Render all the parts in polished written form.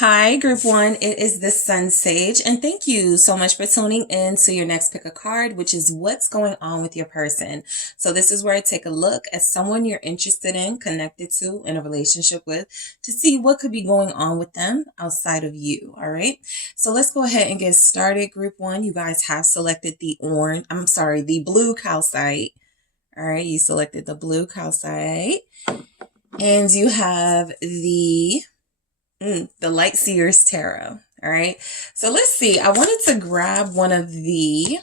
Hi, Group One. It is the Sun Sage, and thank you so much for tuning in to your next pick a card, which is what's going on with your person. So this is where I take a look at someone you're interested in, connected to, in a relationship with, to see what could be going on with them outside of you. All right. So let's go ahead and get started. Group One, you guys have selected the blue calcite. All right, you selected the blue calcite, and you have the Light Seers Tarot. All right. So let's see. I wanted to grab one of the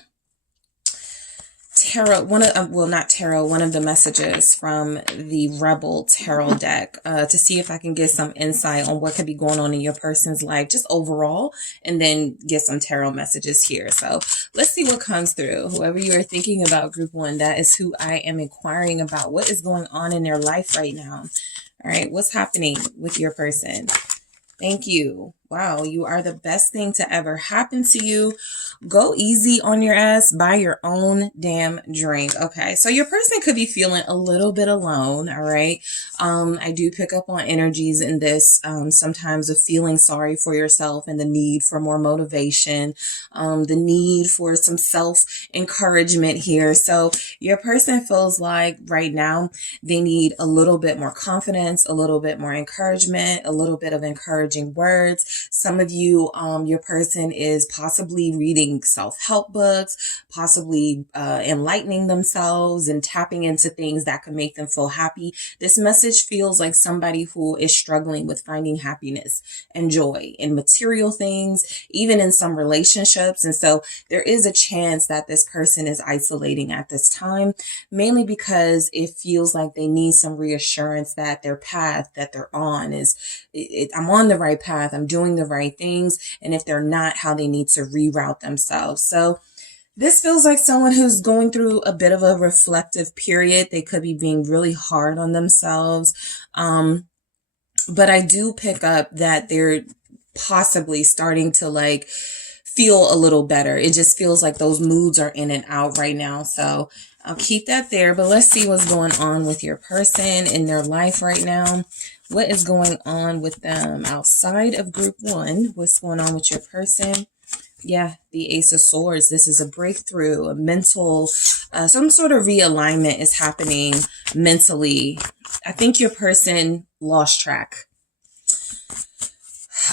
tarot, one of the messages from the Rebel Tarot deck to see if I can get some insight on what could be going on in your person's life, just overall, and then get some tarot messages here. So let's see what comes through. Whoever you are thinking about, Group One, that is who I am inquiring about. What is going on in their life right now? All right. What's happening with your person? Thank you. Wow, you are the best thing to ever happen to you. Go easy on your ass. Buy your own damn drink. Okay, so your person could be feeling a little bit alone, all right? I do pick up on energies in this, sometimes of feeling sorry for yourself and the need for more motivation, the need for some self-encouragement here. So your person feels like right now they need a little bit more confidence, a little bit more encouragement, a little bit of encouraging words. Some of you, your person is possibly reading self-help books, possibly enlightening themselves and tapping into things that can make them feel happy. This message feels like somebody who is struggling with finding happiness and joy in material things, even in some relationships. And so there is a chance that this person is isolating at this time, mainly because it feels like they need some reassurance that their path that they're on is, I'm on the right path. I'm doing the right things, and if they're not, how they need to reroute themselves. So this feels like someone who's going through a bit of a reflective period. They could be being really hard on themselves, but I do pick up that they're possibly starting to like feel a little better. It just feels like those moods are in and out right now. So I'll keep that there, but let's see what's going on with your person in their life right now. What is going on with them outside of Group One? What's going on with your person? Yeah, the Ace of Swords. This is a breakthrough, a mental, some sort of realignment is happening mentally. I think your person lost track.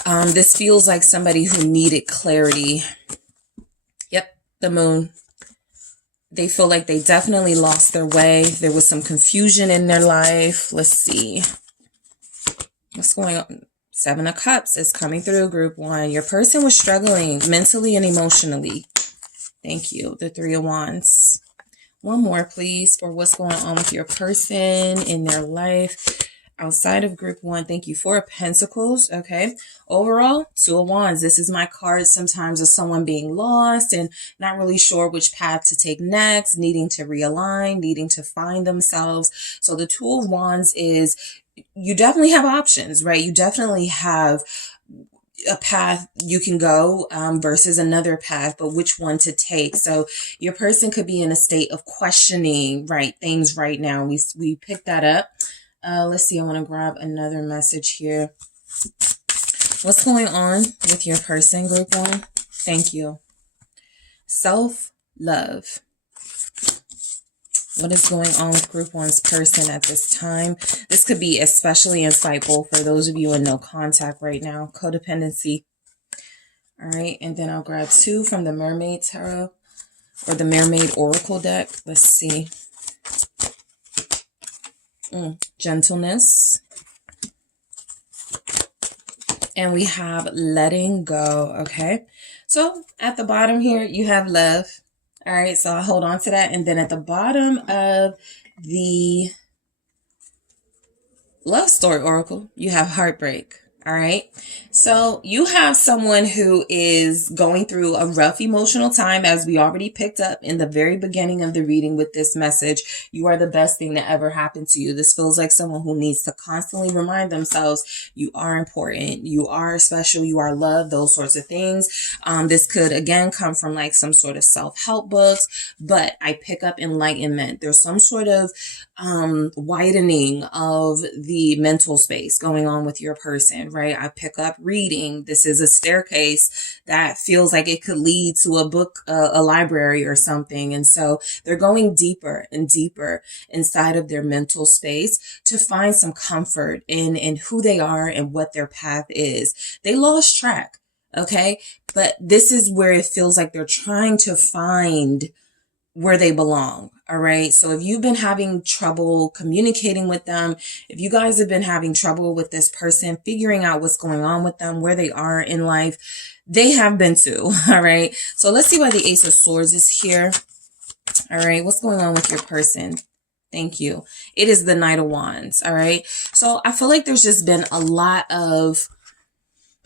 This feels like somebody who needed clarity. Yep, the Moon. They feel like they definitely lost their way. There was some confusion in their life. Let's see. What's going on? Seven of Cups is coming through, Group One. Your person was struggling mentally and emotionally. Thank you. The Three of Wands. One more, please, for what's going on with your person in their life outside of Group One. Thank you. Four of Pentacles. Okay. Overall, Two of Wands. This is my card sometimes of someone being lost and not really sure which path to take next, needing to realign, needing to find themselves. So the Two of Wands is, you definitely have options, right? You definitely have a path you can go versus another path, but which one to take. So your person could be in a state of questioning, right, things right now. We picked that up. Let's see. I want to grab another message here. What's going on with your person, Group One? Thank you. Self-love. What is going on with Group One's person at this time? This could be especially insightful for those of you in no contact right now. Codependency. All right. And then I'll grab two from the Mermaid Tarot or the Mermaid Oracle deck. Let's see. Gentleness. And we have letting go. Okay. So at the bottom here, you have love. All right, so I'll hold on to that. And then at the bottom of the Love Story Oracle, you have heartbreak. All right. So you have someone who is going through a rough emotional time, as we already picked up in the very beginning of the reading with this message. You are the best thing that ever happened to you. This feels like someone who needs to constantly remind themselves you are important, you are special, you are loved, those sorts of things. This could again come from like some sort of self-help books, but I pick up enlightenment. There's some sort of widening of the mental space going on with your person, right? I pick up reading. This is a staircase that feels like it could lead to a book, a library or something. And so they're going deeper and deeper inside of their mental space to find some comfort in who they are and what their path is. They lost track. Okay. But this is where it feels like they're trying to find where they belong. All right. So if you've been having trouble communicating with them, if you guys have been having trouble with this person, figuring out what's going on with them, where they are in life, they have been too. All right. So let's see why the Ace of Swords is here. All right. What's going on with your person? Thank you. It is the Knight of Wands. All right. So I feel like there's just been a lot of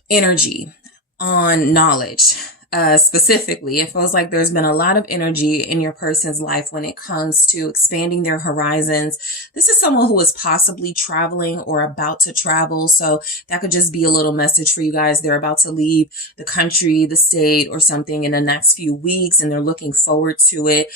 energy on knowledge. Specifically, it feels like there's been a lot of energy in your person's life when it comes to expanding their horizons. This is someone who is possibly traveling or about to travel. So that could just be a little message for you guys. They're about to leave the country, the state, or something in the next few weeks, and they're looking forward to it.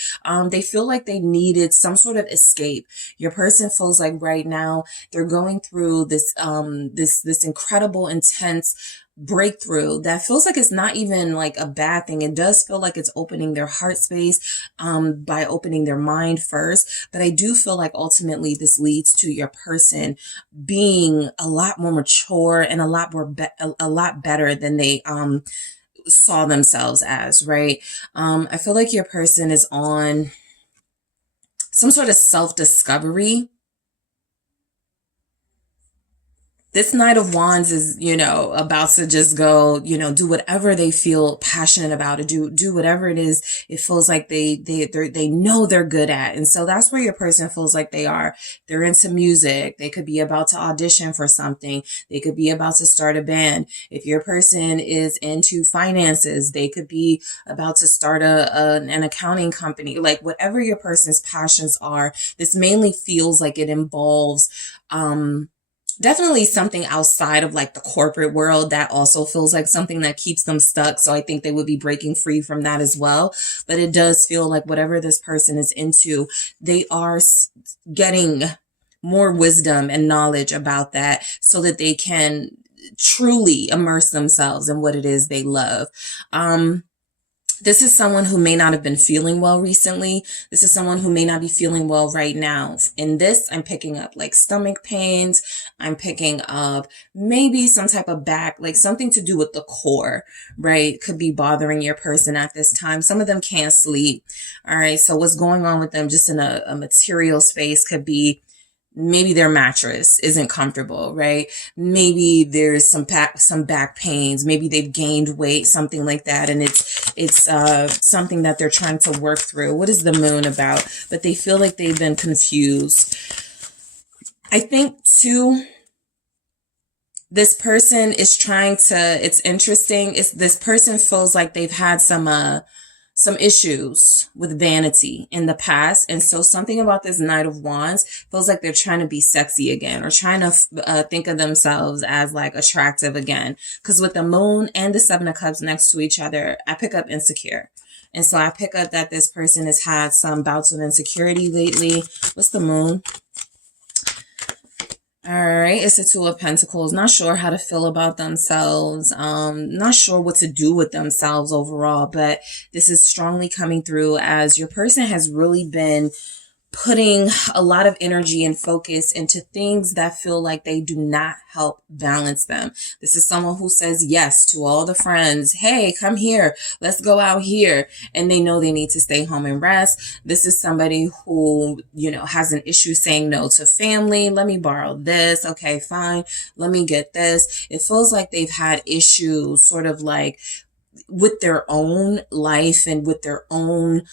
They feel like they needed some sort of escape. Your person feels like right now they're going through this, this incredible, intense breakthrough that feels like it's not even like a bad thing. It does feel like it's opening their heart space by opening their mind first. But I do feel like ultimately this leads to your person being a lot more mature and a lot more a lot better than they saw themselves as, right? I feel like your person is on some sort of self-discovery. This Knight of Wands is, about to just go, do whatever they feel passionate about, to do whatever it is it feels like they know they're good at. And so that's where your person feels like they are. They're into music. They could be about to audition for something. They could be about to start a band. If your person is into finances, they could be about to start an accounting company. Like whatever your person's passions are, this mainly feels like it involves, definitely something outside of like the corporate world that also feels like something that keeps them stuck. So I think they would be breaking free from that as well. But it does feel like whatever this person is into, they are getting more wisdom and knowledge about that so that they can truly immerse themselves in what it is they love. This is someone who may not have been feeling well recently. This is someone who may not be feeling well right now. In this, I'm picking up like stomach pains. I'm picking up maybe some type of back, like something to do with the core, right? Could be bothering your person at this time. Some of them can't sleep. All right. So what's going on with them just in a material space could be maybe their mattress isn't comfortable, right? Maybe there's some back pains. Maybe they've gained weight, something like that. And it's something that they're trying to work through. What is the Moon about? But they feel like they've been confused. I think too, this person is trying to, it's interesting. This person feels like they've had some issues with vanity in the past. And so something about this Knight of Wands feels like they're trying to be sexy again or trying to think of themselves as like attractive again. Because with the Moon and the Seven of Cups next to each other, I pick up insecure. And so I pick up that this person has had some bouts of insecurity lately. What's the Moon? All right, it's the Two of Pentacles. Not sure how to feel about themselves. Not sure what to do with themselves overall, but this is strongly coming through as your person has really been putting a lot of energy and focus into things that feel like they do not help balance them. This is someone who says yes to all the friends. Hey, come here. Let's go out here. And they know they need to stay home and rest. This is somebody who, has an issue saying no to family. Let me borrow this. Okay, fine. Let me get this. It feels like they've had issues sort of like with their own life and with their own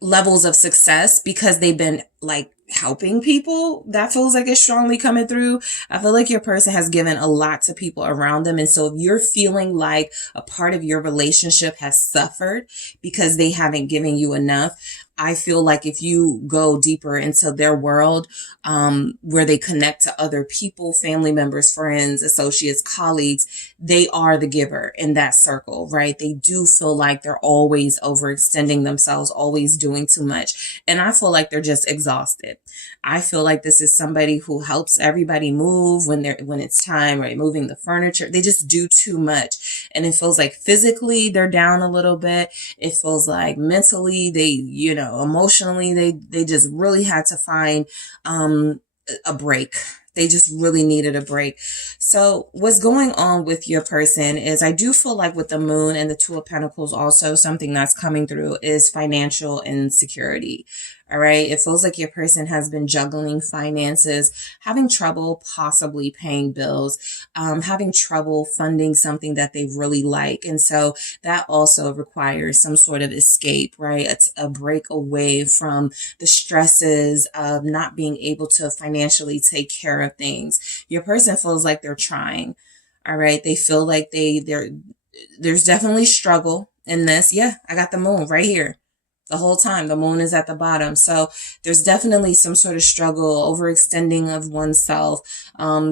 levels of success because they've been like helping people. That feels like it's strongly coming through. I feel like your person has given a lot to people around them. And so if you're feeling like a part of your relationship has suffered because they haven't given you enough, I feel like if you go deeper into their world, where they connect to other people, family members, friends, associates, colleagues, they are the giver in that circle, right? They do feel like they're always overextending themselves, always doing too much. And I feel like they're just exhausted. I feel like this is somebody who helps everybody move when it's time, right? Moving the furniture. They just do too much. And it feels like physically they're down a little bit. It feels like mentally emotionally they just really had to find a break. They just really needed a break. So what's going on with your person is, I do feel like with the moon and the two of pentacles, also something that's coming through is financial insecurity. All right. It feels like your person has been juggling finances, having trouble possibly paying bills, having trouble funding something that they really like. And so that also requires some sort of escape, right? A break away from the stresses of not being able to financially take care of things. Your person feels like they're trying. All right. They feel like there's definitely struggle in this. Yeah, I got the moon right here. The whole time the moon is at the bottom. So there's definitely some sort of struggle, overextending of oneself.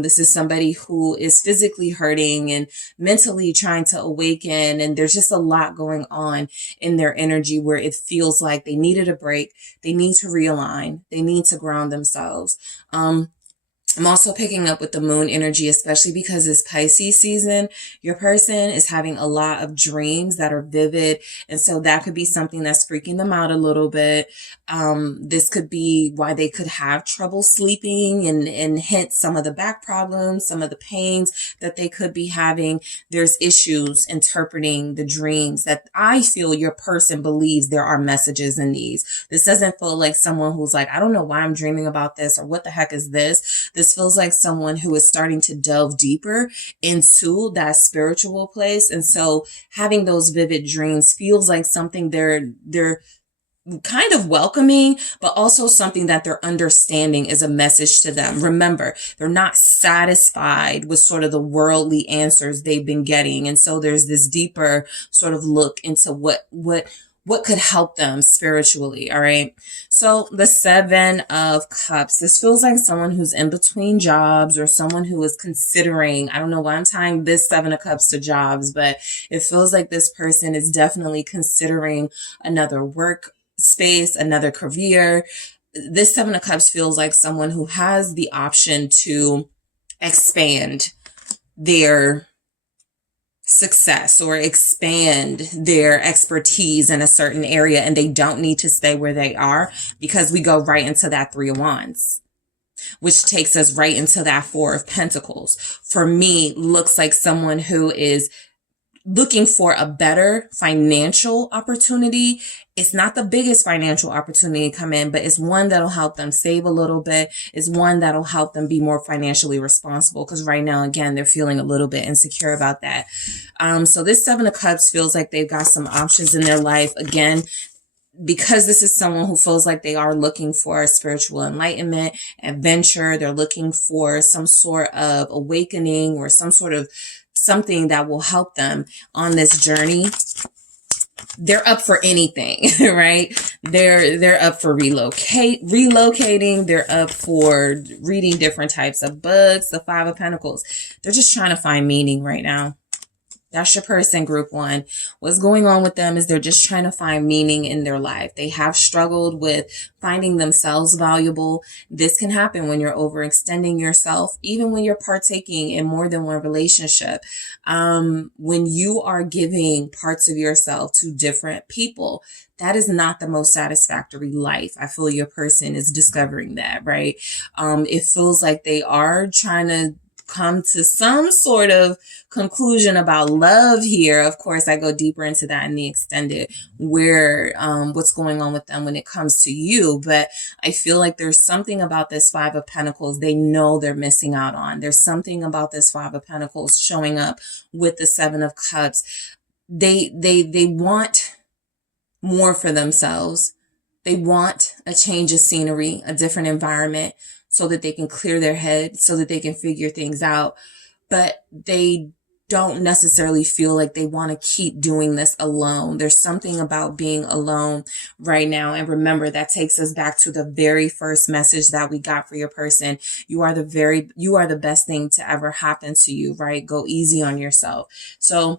This is somebody who is physically hurting and mentally trying to awaken. And there's just a lot going on in their energy where it feels like they needed a break. They need to realign. They need to ground themselves. I'm also picking up with the moon energy, especially because it's Pisces season. Your person is having a lot of dreams that are vivid. And so that could be something that's freaking them out a little bit. This could be why they could have trouble sleeping and hence some of the back problems, some of the pains that they could be having. There's issues interpreting the dreams that I feel your person believes there are messages in these. This doesn't feel like someone who's like, I don't know why I'm dreaming about this, or what the heck is this? This feels like someone who is starting to delve deeper into that spiritual place. And so having those vivid dreams feels like something they're kind of welcoming, but also something that they're understanding is a message to them. Remember, they're not satisfied with sort of the worldly answers they've been getting. And so there's this deeper sort of look into what could help them spiritually. All right. So the 7 of Cups, this feels like someone who's in between jobs, or someone who is considering, I don't know why I'm tying this 7 of Cups to jobs, but it feels like this person is definitely considering another work space, another career. This 7 of Cups feels like someone who has the option to expand their success or expand their expertise in a certain area, and they don't need to stay where they are, because we go right into that 3 of Wands, which takes us right into that 4 of Pentacles. For me, looks like someone who is looking for a better financial opportunity. It's not the biggest financial opportunity to come in, but it's one that'll help them save a little bit. It's one that'll help them be more financially responsible, because right now, again, they're feeling a little bit insecure about that. So this 7 of Cups feels like they've got some options in their life. Again, because this is someone who feels like they are looking for spiritual enlightenment, adventure. They're looking for some sort of awakening, or some sort of something that will help them on this journey. They're up for anything, right? They're up for relocating. They're up for reading different types of books. The 5 of Pentacles. They're just trying to find meaning right now. That's your person, group 1. What's going on with them is they're just trying to find meaning in their life. They have struggled with finding themselves valuable. This can happen when you're overextending yourself, even when you're partaking in more than one relationship. When you are giving parts of yourself to different people, that is not the most satisfactory life. I feel your person is discovering that, right? It feels like they are trying to come to some sort of conclusion about love here. Of course, I go deeper into that in the extended, where what's going on with them when it comes to you. But I feel like there's something about this 5 of Pentacles they know they're missing out on. There's something about this 5 of Pentacles showing up with the 7 of Cups. They want more for themselves. They want a change of scenery, a different environment, so that they can clear their head, so that they can figure things out. But they don't necessarily feel like they want to keep doing this alone. There's something about being alone right now. And remember, that takes us back to the very first message that we got for your person. You are the best thing to ever happen to you, right? Go easy on yourself. So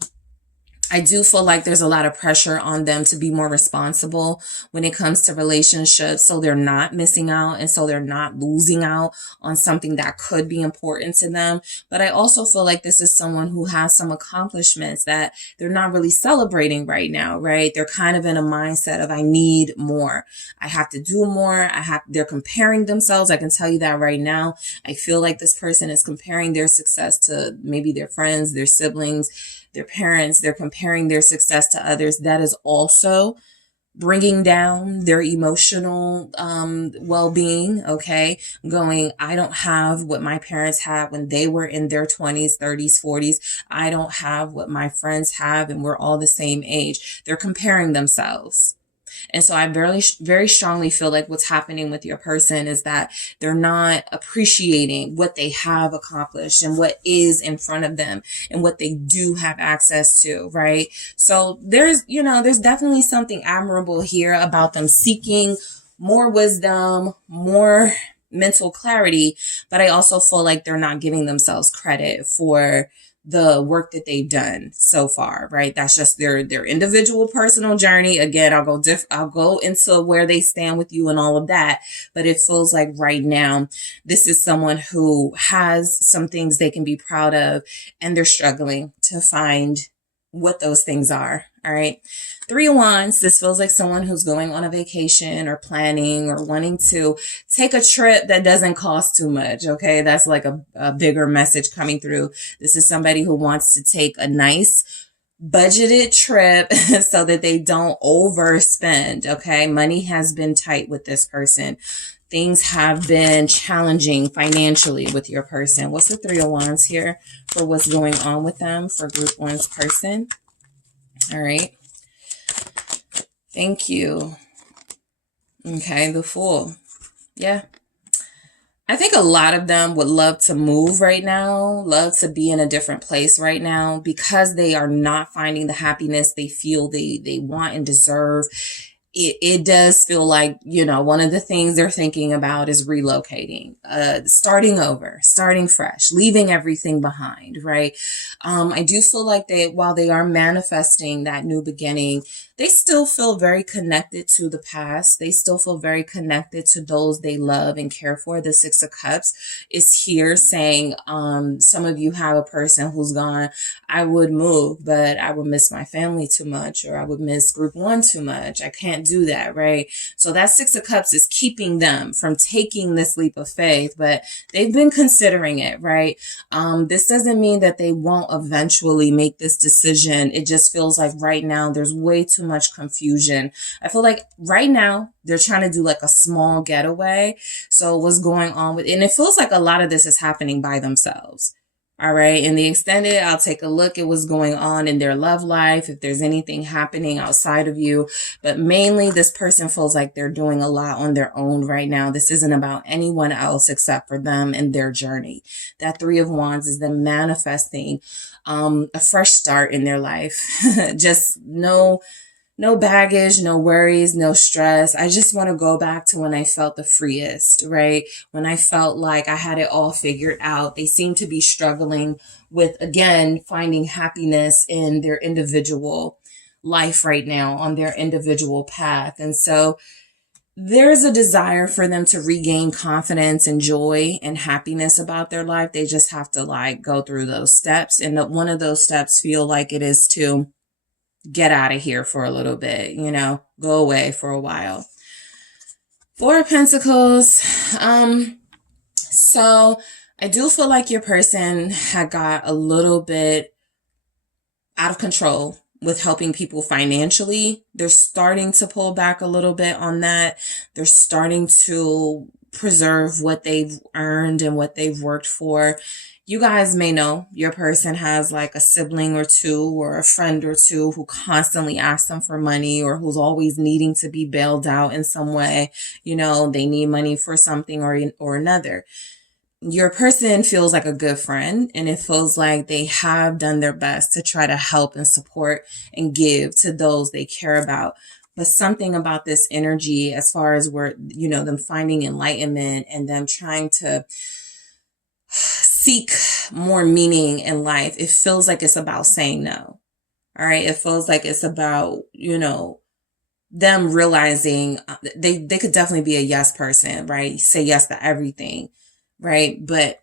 I do feel like there's a lot of pressure on them to be more responsible when it comes to relationships, so they're not missing out and so they're not losing out on something that could be important to them. But I also feel like this is someone who has some accomplishments that they're not really celebrating right now, right? They're kind of in a mindset of, I need more. I have to do more. They're comparing themselves. I can tell you that right now. I feel like this person is comparing their success to maybe their friends, their siblings, their parents. They're comparing their success to others. That is also bringing down their emotional well-being, okay? Going, I don't have what my parents had when they were in their 20s, 30s, 40s. I don't have what my friends have, and we're all the same age. They're comparing themselves. And so I very strongly feel like what's happening with your person is that they're not appreciating what they have accomplished and what is in front of them and what they do have access to, right? So there's definitely something admirable here about them seeking more wisdom, more mental clarity, but I also feel like they're not giving themselves credit for the work that they've done so far, right? That's just their individual personal journey. Again, I'll go into where they stand with you and all of that. But it feels like right now, this is someone who has some things they can be proud of, and they're struggling to find what those things are. All right. 3 of Wands. This feels like someone who's going on a vacation or planning or wanting to take a trip that doesn't cost too much. Okay. That's like a bigger message coming through. This is somebody who wants to take a nice budgeted trip so that they don't overspend. Okay. Money has been tight with this person. Things have been challenging financially with your person. What's the 3 of Wands here for what's going on with them for Group 1's person? All right. Thank you. Okay, the Fool. Yeah. I think a lot of them would love to move right now, love to be in a different place right now, because they are not finding the happiness they feel they want and deserve. It does feel like, one of the things they're thinking about is relocating, starting over, starting fresh, leaving everything behind, right? I do feel like while they are manifesting that new beginning, they still feel very connected to the past. They still feel very connected to those they love and care for. The 6 of Cups is here saying, some of you have a person who's gone, I would move, but I would miss my family too much, or I would miss Group 1 too much. I can't do that, right? So that 6 of Cups is keeping them from taking this leap of faith, but they've been considering it, right? This doesn't mean that they won't eventually make this decision. It just feels like right now there's way too much confusion. I feel like right now they're trying to do like a small getaway. So what's going on and it feels like a lot of this is happening by themselves. All right. In the extended, I'll take a look at what's going on in their love life, if there's anything happening outside of you. But mainly this person feels like they're doing a lot on their own right now. This isn't about anyone else except for them and their journey. That 3 of Wands is them manifesting a fresh start in their life. Just no baggage, no worries, no stress. I just want to go back to when I felt the freest, right? When I felt like I had it all figured out. They seem to be struggling with, again, finding happiness in their individual life right now, on their individual path. And so there's a desire for them to regain confidence and joy and happiness about their life. They just have to go through those steps. And one of those steps feel like it is to get out of here for a little bit, go away for a while. 4 of Pentacles. So I do feel like your person had got a little bit out of control with helping people financially. They're starting to pull back a little bit on that. They're starting to preserve what they've earned and what they've worked for. You guys may know your person has like a sibling or two or a friend or two who constantly asks them for money, or who's always needing to be bailed out in some way. They need money for something or another. your person feels like a good friend, and it feels like they have done their best to try to help and support and give to those they care about. But something about this energy, as far as where, you know, them finding enlightenment and them trying to seek more meaning in life, it feels like it's about saying no. All right. It feels like it's about, you know, them realizing they could definitely be a yes person, right? Say yes to everything, right? But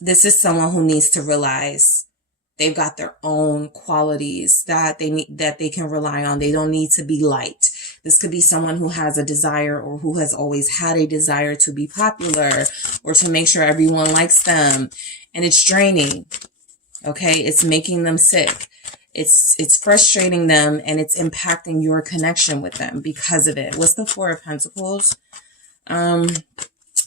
this is someone who needs to realize they've got their own qualities that they need, that they can rely on. They don't need to be liked. This could be someone who has a desire, or who has always had a desire to be popular or to make sure everyone likes them. And it's draining. Okay. It's making them sick. It's frustrating them, and it's impacting your connection with them because of it. What's the Four of Pentacles? A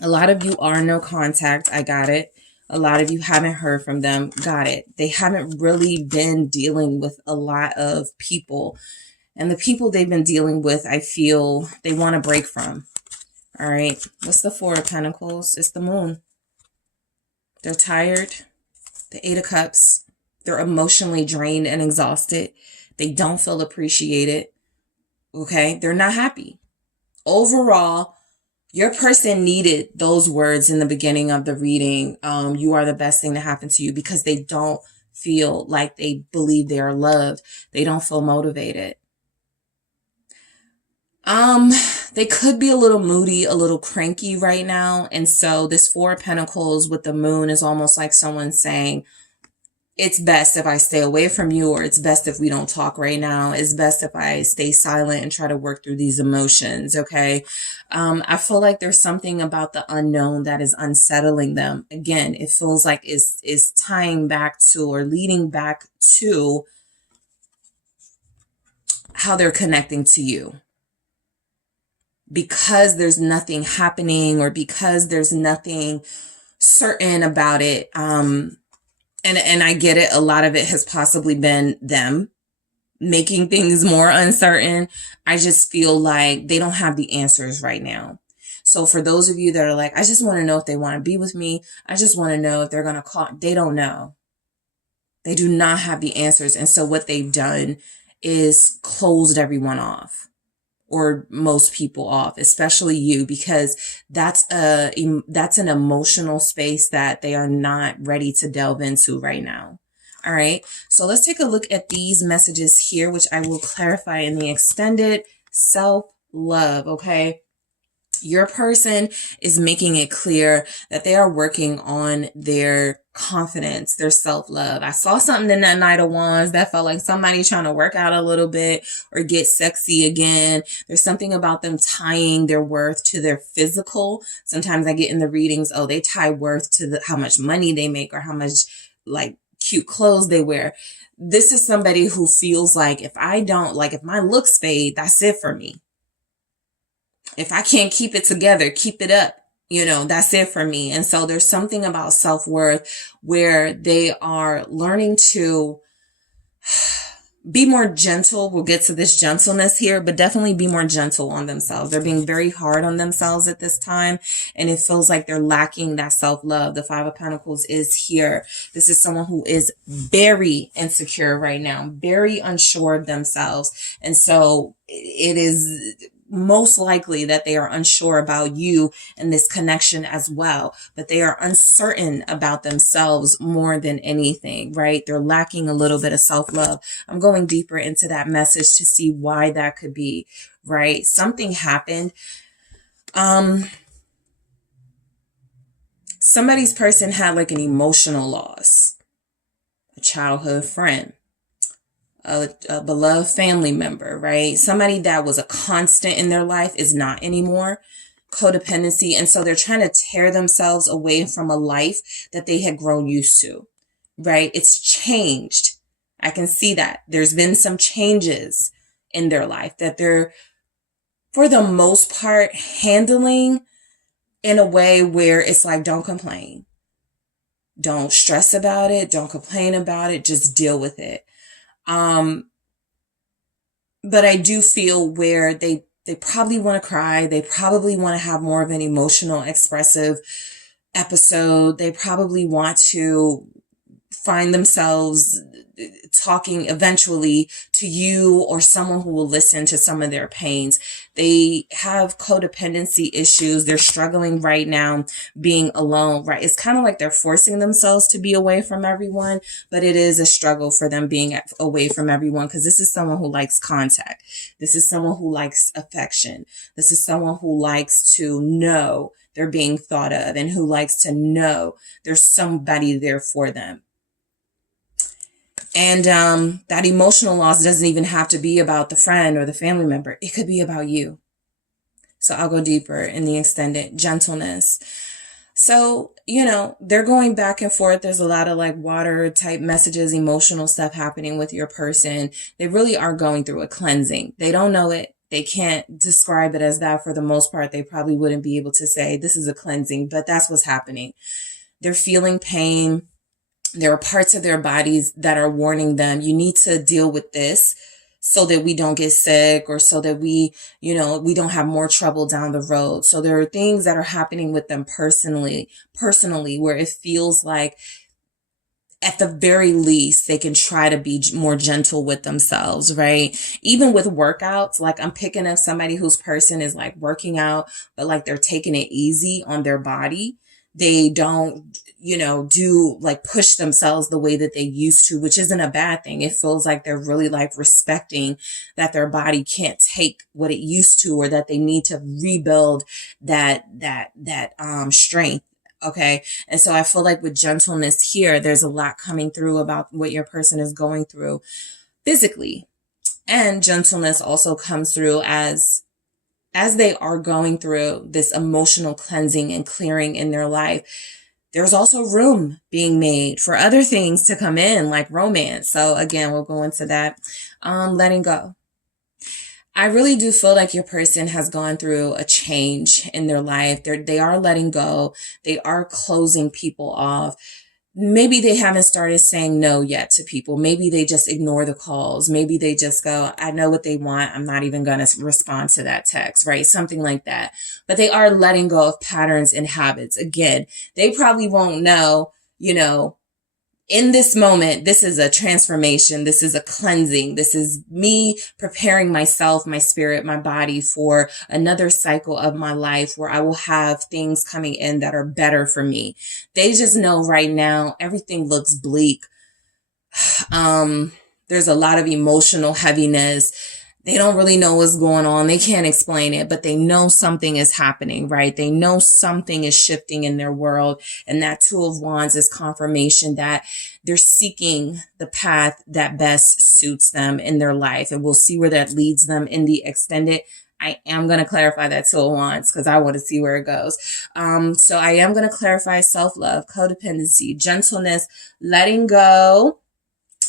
lot of you are no contact. I got it. A lot of you haven't heard from them. Got it. They haven't really been dealing with a lot of people. And the people they've been dealing with, I feel they want to break from. All right. What's the Four of Pentacles? It's the Moon. They're tired. The Eight of Cups. They're emotionally drained and exhausted. They don't feel appreciated. Okay. They're not happy. Overall, your person needed those words in the beginning of the reading. You are the best thing to happen to you, because they don't feel like they believe they are loved. They don't feel motivated. They could be a little moody, a little cranky right now. And so this Four of Pentacles with the Moon is almost like someone saying, it's best if I stay away from you, or it's best if we don't talk right now. It's best if I stay silent and try to work through these emotions. Okay. I feel like there's something about the unknown that is unsettling them. Again, it feels like is tying back to, or leading back to, how they're connecting to you. Because there's nothing happening, or because there's nothing certain about it. And I get it. A lot of it has possibly been them making things more uncertain. I just feel like they don't have the answers right now. So for those of you that are like, I just want to know if they want to be with me. I just want to know if they're going to call. They don't know. They do not have the answers. And so what they've done is closed everyone off, or most people off, especially you, because that's an emotional space that they are not ready to delve into right now. All right. So let's take a look at these messages here, which I will clarify in the extended. Self-love. Okay. Your person is making it clear that they are working on their confidence, their self-love. I saw something in that Knight of Wands that felt like somebody trying to work out a little bit or get sexy again. There's something about them tying their worth to their physical. Sometimes I get in the readings, oh, they tie worth to how much money they make, or how much like cute clothes they wear. This is somebody who feels like, if my looks fade, that's it for me. If I can't keep it together, keep it up, that's it for me. And so there's something about self-worth where they are learning to be more gentle. We'll get to this gentleness here, but definitely be more gentle on themselves. They're being very hard on themselves at this time, and it feels like they're lacking that self-love. The Five of Pentacles is here. This is someone who is very insecure right now, very unsure of themselves. And so it is most likely that they are unsure about you and this connection as well, but they are uncertain about themselves more than anything, right? They're lacking a little bit of self-love. I'm going deeper into that message to see why that could be, right? Something happened. Somebody's person had like an emotional loss, a childhood friend, a beloved family member, right? Somebody that was a constant in their life is not anymore. Codependency. And so they're trying to tear themselves away from a life that they had grown used to, right? It's changed. I can see that. There's been some changes in their life that they're, for the most part, handling in a way where it's like, don't complain. Don't stress about it. Don't complain about it. Just deal with it. But I do feel where they probably want to cry. They probably want to have more of an emotional, expressive episode. They probably want to find themselves talking eventually to you or someone who will listen to some of their pains. They have codependency issues. They're struggling right now being alone, right? It's kind of like they're forcing themselves to be away from everyone, but it is a struggle for them being away from everyone, because this is someone who likes contact. This is someone who likes affection. This is someone who likes to know they're being thought of and who likes to know there's somebody there for them. And that emotional loss doesn't even have to be about the friend or the family member. It could be about you. So I'll go deeper in the extended. Gentleness. So, they're going back and forth. There's a lot of like water type messages, emotional stuff happening with your person. They really are going through a cleansing. They don't know it. They can't describe it as that for the most part. They probably wouldn't be able to say this is a cleansing, but that's what's happening. They're feeling pain. There are parts of their bodies that are warning them, you need to deal with this so that we don't get sick, or so that we don't have more trouble down the road. So there are things that are happening with them personally, where it feels like at the very least, they can try to be more gentle with themselves, right? Even with workouts, like I'm picking up somebody whose person is like working out, but like they're taking it easy on their body. They don't, do like push themselves the way that they used to, which isn't a bad thing. It feels like they're really like respecting that their body can't take what it used to, or that they need to rebuild that strength. Okay. And so I feel like with gentleness here, there's a lot coming through about what your person is going through physically. And gentleness also comes through as they are going through this emotional cleansing and clearing in their life. There's also room being made for other things to come in, like romance. So again, we'll go into that. Letting go. I really do feel like your person has gone through a change in their life. They are letting go. They are closing people off. Maybe they haven't started saying no yet to people. Maybe they just ignore the calls. Maybe they just go, I know what they want. I'm not even going to respond to that text, right? Something like that. But they are letting go of patterns and habits. Again, they probably won't know, in this moment, this is a transformation. This is a cleansing. This is me preparing myself, my spirit, my body for another cycle of my life where I will have things coming in that are better for me. They just know right now everything looks bleak. There's a lot of emotional heaviness. They don't really know what's going on. They can't explain it, but they know something is happening, right? They know something is shifting in their world. And that Two of Wands is confirmation that they're seeking the path that best suits them in their life. And we'll see where that leads them in the extended. I am going to clarify that Two of Wands because I want to see where it goes. So I am going to clarify self-love, codependency, gentleness, letting go.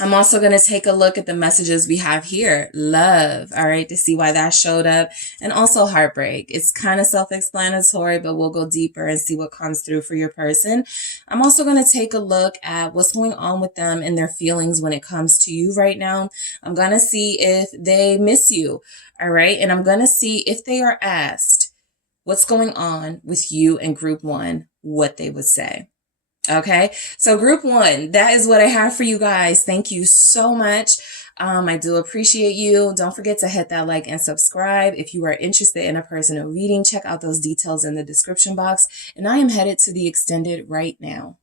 I'm also going to take a look at the messages we have here. Love, all right, to see why that showed up. And also heartbreak. It's kind of self-explanatory, but we'll go deeper and see what comes through for your person. I'm also going to take a look at what's going on with them and their feelings when it comes to you right now. I'm going to see if they miss you, all right? And I'm going to see if they are asked what's going on with you and group one, what they would say. Okay, so group one, that is what I have for you guys. Thank you so much. I do appreciate you. Don't forget to hit that like and subscribe. If you are interested in a personal reading, check out those details in the description box. And I am headed to the extended right now.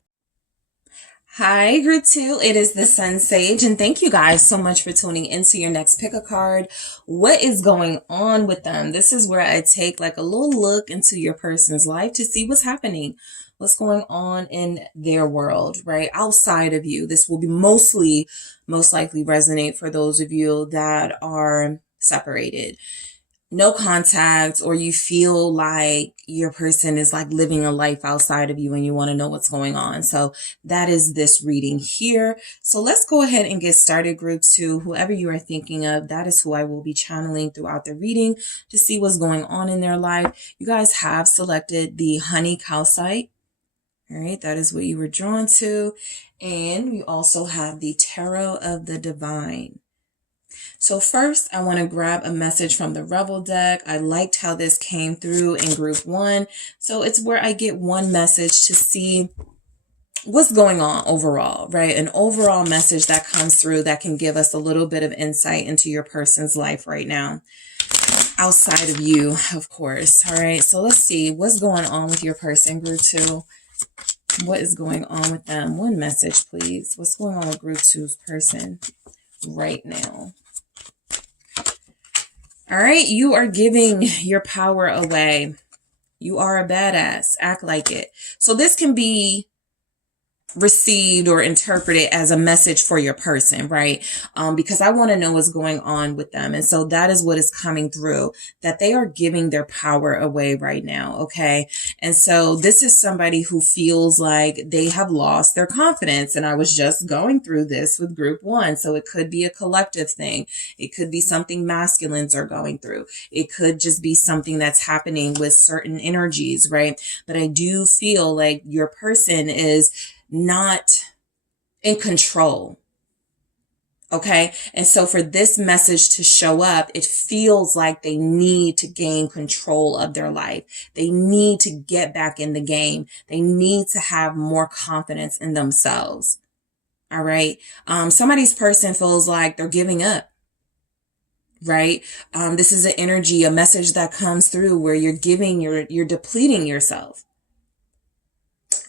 Hi, group two. It is the SunSage, and thank you guys so much for tuning into your next pick a card. What is going on with them? This is where I take like a little look into your person's life to see what's happening. What's going on in their world, right? Outside of you. This will be most likely resonate for those of you that are separated. No contact, or you feel like your person is like living a life outside of you and you want to know what's going on. So that is this reading here. So let's go ahead and get started, group two. Whoever you are thinking of, that is who I will be channeling throughout the reading to see what's going on in their life. You guys have selected the honey calcite. All right, that is what you were drawn to. And we also have the Tarot of the Divine. So first, I want to grab a message from the Rebel deck. I liked how this came through in group 1. So it's where I get one message to see what's going on overall, right? An overall message that comes through that can give us a little bit of insight into your person's life right now. Outside of you, of course. All right. So let's see what's going on with your person, group 2. What is going on with them? One message, please. What's going on with group 2's person right now? All right. You are giving your power away. You are a badass. Act like it. So this can be received or interpreted as a message for your person, right? Because I want to know what's going on with them. And so that is what is coming through, that they are giving their power away right now. Okay. And so this is somebody who feels like they have lost their confidence. And I was just going through this with group 1. So it could be a collective thing. It could be something masculines are going through. It could just be something that's happening with certain energies, right? But I do feel like your person is not in control. Okay. And so for this message to show up, it feels like they need to gain control of their life. They need to get back in the game. They need to have more confidence in themselves. All right. Somebody's person feels like they're giving up. Right. This is an energy, a message that comes through where you're depleting yourself.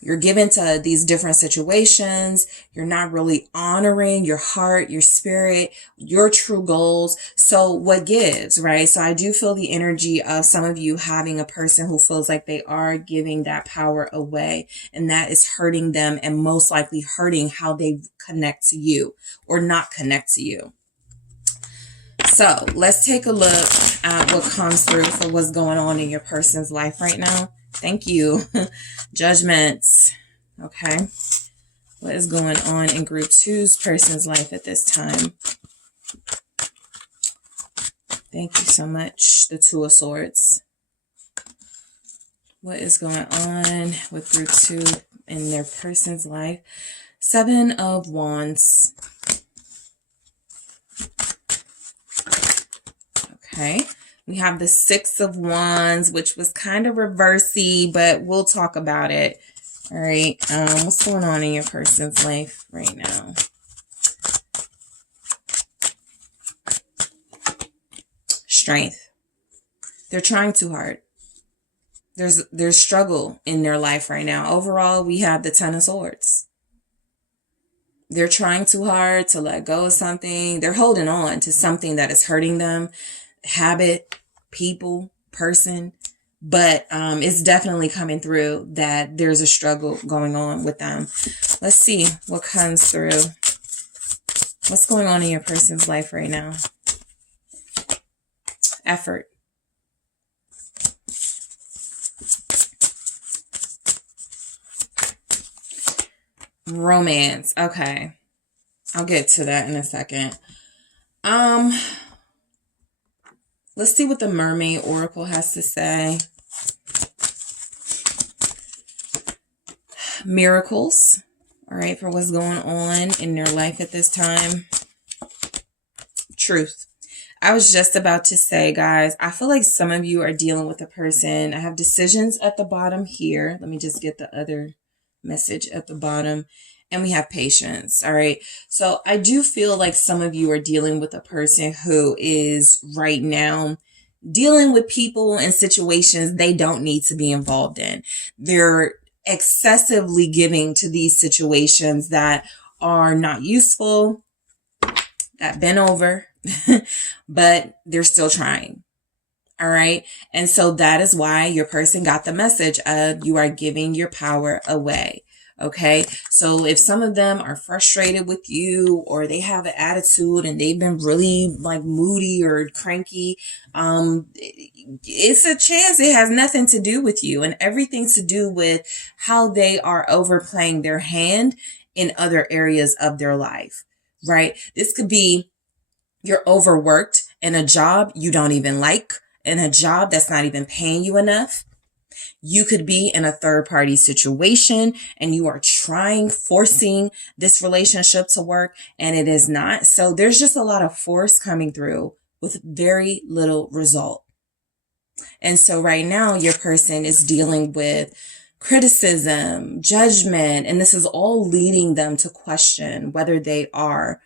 You're given to these different situations. You're not really honoring your heart, your spirit, your true goals. So what gives, right? So I do feel the energy of some of you having a person who feels like they are giving that power away, and that is hurting them and most likely hurting how they connect to you or not connect to you. So let's take a look at what comes through for what's going on in your person's life right now. Thank you. Judgments. Okay. What is going on in group 2's person's life at this time? Thank you so much. The 2 of Swords. What is going on with group 2 in their person's life? 7 of Wands. Okay. We have the 6 of Wands, which was kind of reversey, but we'll talk about it. All right. What's going on in your person's life right now? Strength. They're trying too hard. There's struggle in their life right now. Overall, we have the 10 of Swords. They're trying too hard to let go of something. They're holding on to something that is hurting them. Habit, people, person, but it's definitely coming through that there's a struggle going on with them. Let's see what comes through. What's going on in your person's life right now? Effort. Romance. Okay. I'll get to that in a second. Let's see what the Mermaid Oracle has to say. Miracles. All right, for what's going on in their life at this time. Truth. I was just about to say, guys, I feel like some of you are dealing with a person. I have decisions at the bottom here. Let me just get the other message at the bottom. And we have patience. All right. So I do feel like some of you are dealing with a person who is right now dealing with people and situations they don't need to be involved in. They're excessively giving to these situations that are not useful, that been over, but they're still trying. All right. And so that is why your person got the message of you are giving your power away. Okay. So if some of them are frustrated with you or they have an attitude and they've been really like moody or cranky, it's a chance it has nothing to do with you and everything to do with how they are overplaying their hand in other areas of their life, right? This could be you're overworked in a job you don't even like, in a job that's not even paying you enough. You could be in a third party situation and you are forcing this relationship to work, and it is not. So there's just a lot of force coming through with very little result. And so right now your person is dealing with criticism, judgment, and this is all leading them to question whether they are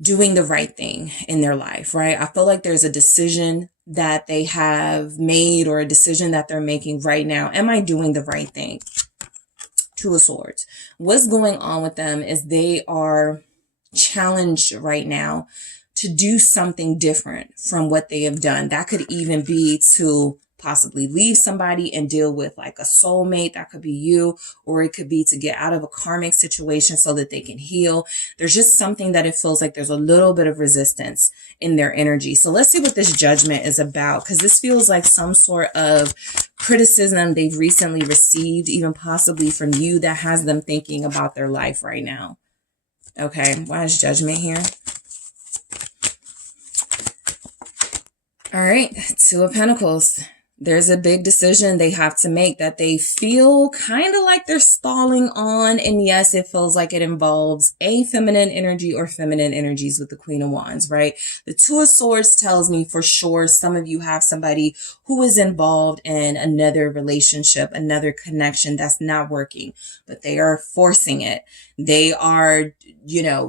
doing the right thing in their life, right? I feel like there's a decision that they have made or a decision that they're making right now. Am I doing the right thing? Two of Swords. What's going on with them is they are challenged right now to do something different from what they have done. That could even be to possibly leave somebody and deal with like a soulmate. That could be you, or it could be to get out of a karmic situation so that they can heal. There's just something that it feels like there's a little bit of resistance in their energy. So let's see what this judgment is about, because this feels like some sort of criticism they've recently received, even possibly from you, that has them thinking about their life right now. Okay, why is judgment here? All right, Two of Pentacles. There's a big decision they have to make that they feel kind of like they're stalling on. And yes, it feels like it involves a feminine energy or feminine energies with the Queen of Wands, right? The Two of Swords tells me for sure some of you have somebody who is involved in another relationship, another connection that's not working, but they are forcing it. They are,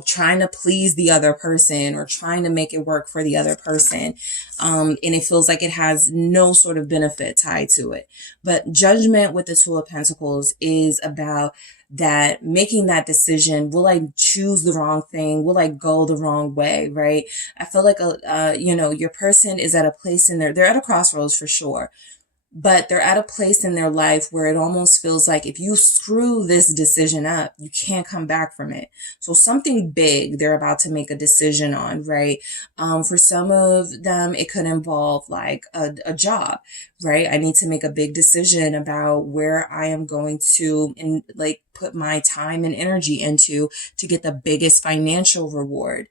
trying to please the other person or trying to make it work for the other person. And it feels like it has no sort of benefit tied to it. But judgment with the Two of Pentacles is about that, making that decision. Will I choose the wrong thing? Will I go the wrong way? Right? I feel like, your person is at a place they're at a crossroads for sure. But they're at a place in their life where it almost feels like if you screw this decision up, you can't come back from it. So something big they're about to make a decision on, right? For some of them, it could involve like a job, right? I need to make a big decision about where I am going to put my time and energy into to get the biggest financial reward.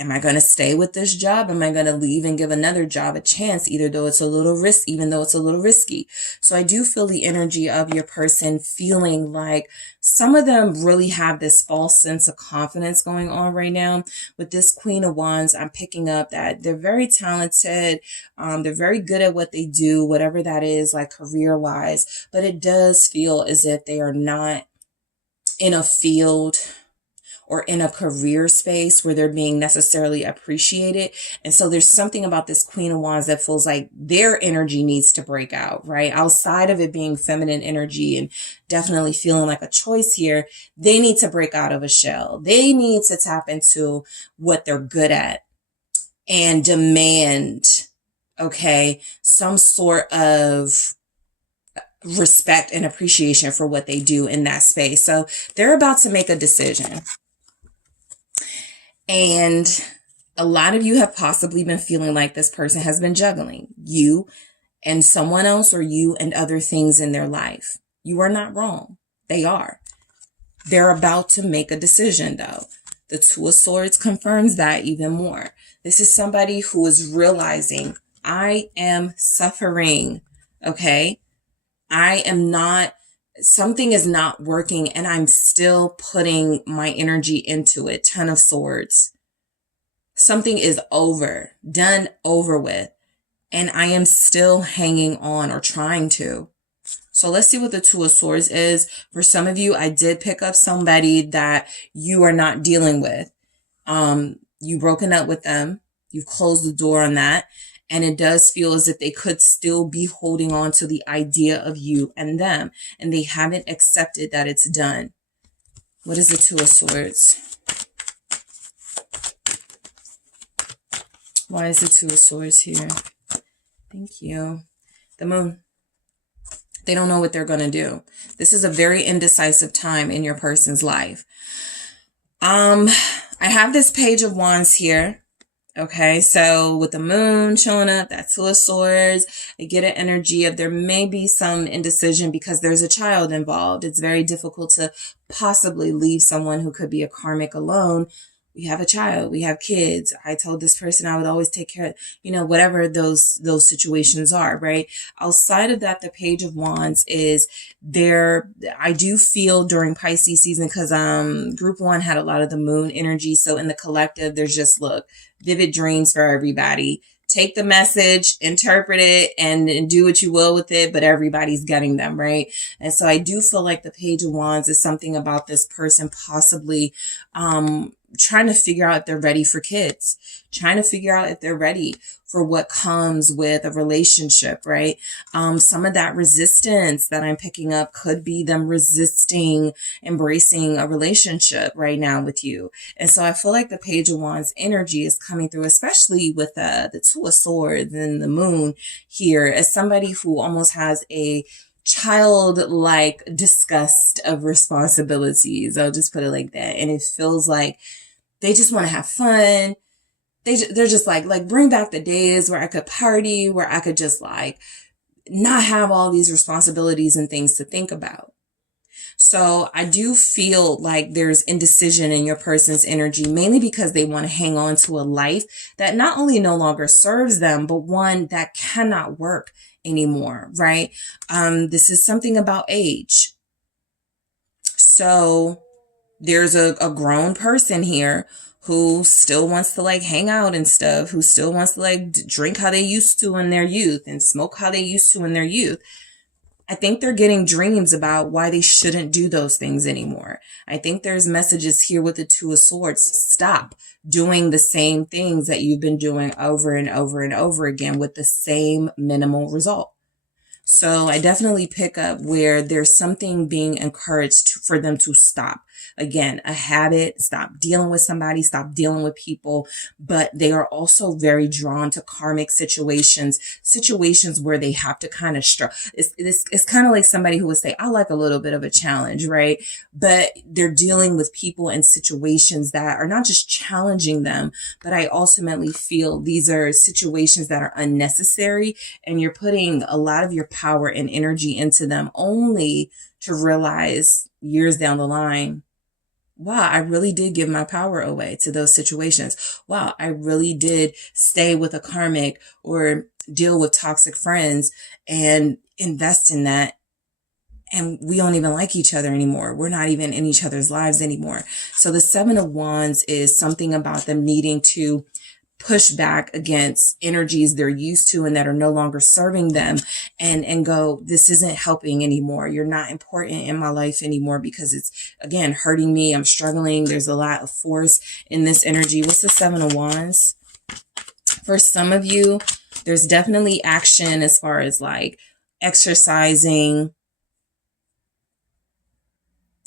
Am I going to stay with this job? Am I going to leave and give another job a chance, even though it's a little risky? So I do feel the energy of your person feeling like some of them really have this false sense of confidence going on right now. With this Queen of Wands, I'm picking up that they're very talented. They're very good at what they do, whatever that is, like career-wise. But it does feel as if they are not in a field or in a career space where they're being necessarily appreciated. And so there's something about this Queen of Wands that feels like their energy needs to break out, right? Outside of it being feminine energy and definitely feeling like a choice here, they need to break out of a shell. They need to tap into what they're good at and demand, some sort of respect and appreciation for what they do in that space. So they're about to make a decision. And a lot of you have possibly been feeling like this person has been juggling you and someone else, or you and other things in their life. You are not wrong. They are. They're about to make a decision though. The Two of Swords confirms that even more. This is somebody who is realizing, I am suffering. Okay. Something is not working and I'm still putting my energy into it. Ten of Swords. Something is over with, and I am still hanging on or trying to. So let's see what the Two of Swords is. For some of you, I did pick up somebody that you are not dealing with. You've broken up with them. You've closed the door on that. And it does feel as if they could still be holding on to the idea of you and them, and they haven't accepted that it's done. What is the Two of Swords? Why is the Two of Swords here? Thank you. The Moon. They don't know what they're going to do. This is a very indecisive time in your person's life. I have this Page of Wands here. Okay, so with the Moon showing up, that Two of Swords, I get an energy of there may be some indecision because there's a child involved. It's very difficult to possibly leave someone who could be a karmic alone, we have a child, we have kids. I told this person I would always take care of, you know, whatever those situations are, right? Outside of that, the Page of Wands is there. I do feel during Pisces season, because group 1 had a lot of the moon energy. So in the collective, there's just, look, vivid dreams for everybody. Take the message, interpret it, and do what you will with it, but everybody's getting them, right? And so I do feel like the Page of Wands is something about this person possibly trying to figure out if they're ready for kids, trying to figure out if they're ready for what comes with a relationship, right? Some of that resistance that I'm picking up could be them resisting embracing a relationship right now with you. And so I feel like the Page of Wands energy is coming through, especially with the Two of Swords and the moon here, as somebody who almost has a childlike disgust of responsibilities. I'll just put it like that. And it feels like they just want to have fun. They're just like, bring back the days where I could party, where I could just like not have all these responsibilities and things to think about. So I do feel like there's indecision in your person's energy, mainly because they want to hang on to a life that not only no longer serves them, but one that cannot work anymore, right? This is something about age. So there's a grown person here who still wants to like hang out and stuff, who still wants to like drink how they used to in their youth and smoke how they used to in their youth. I think they're getting dreams about why they shouldn't do those things anymore. I think there's messages here with the Two of Swords. Stop doing the same things that you've been doing over and over and over again with the same minimal result. So I definitely pick up where there's something being encouraged for them to stop. Again, a habit, stop dealing with somebody, stop dealing with people, but they are also very drawn to karmic situations where they have to kind of struggle. It's kind of like somebody who would say, I like a little bit of a challenge, right? But they're dealing with people and situations that are not just challenging them, but I ultimately feel these are situations that are unnecessary, and you're putting a lot of your power and energy into them only to realize years down the line, wow, I really did give my power away to those situations. Wow, I really did stay with a karmic or deal with toxic friends and invest in that. And we don't even like each other anymore. We're not even in each other's lives anymore. So the Seven of Wands is something about them needing to push back against energies they're used to and that are no longer serving them, and go, this isn't helping anymore. You're not important in my life anymore because it's, again, hurting me. I'm struggling. There's a lot of force in this energy. What's the Seven of Wands? For some of you, there's definitely action as far as like exercising,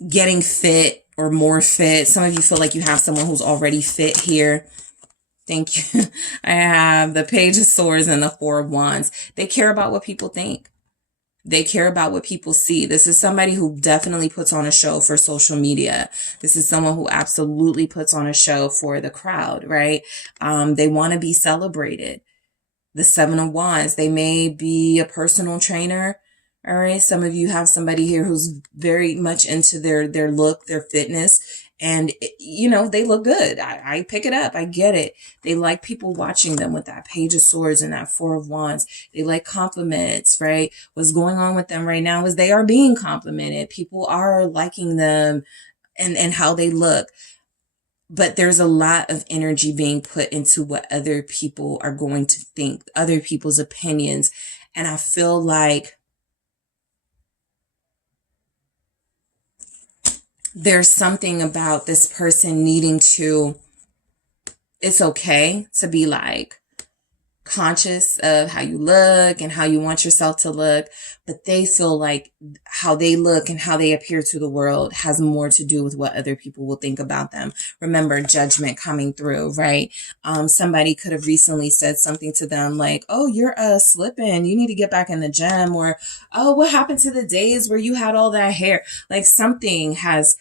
getting fit or more fit. Some of you feel like you have someone who's already fit here. Thank you. I have the Page of Swords and the Four of Wands. They care about what people think. They care about what people see. This is somebody who definitely puts on a show for social media. This is someone who absolutely puts on a show for the crowd, right? They want to be celebrated. The Seven of Wands, they may be a personal trainer. All right. Some of you have somebody here who's very much into their look, their fitness. And, you know, they look good. I pick it up. I get it. They like people watching them with that Page of Swords and that Four of Wands. They like compliments, right? What's going on with them right now is they are being complimented. People are liking them and how they look. But there's a lot of energy being put into what other people are going to think, other people's opinions. And I feel like there's something about this person needing to, it's okay to be like conscious of how you look and how you want yourself to look, but they feel like how they look and how they appear to the world has more to do with what other people will think about them. Remember, judgment coming through, right? Somebody could have recently said something to them like, oh, you're slipping, you need to get back in the gym, or oh, what happened to the days where you had all that hair? Like something has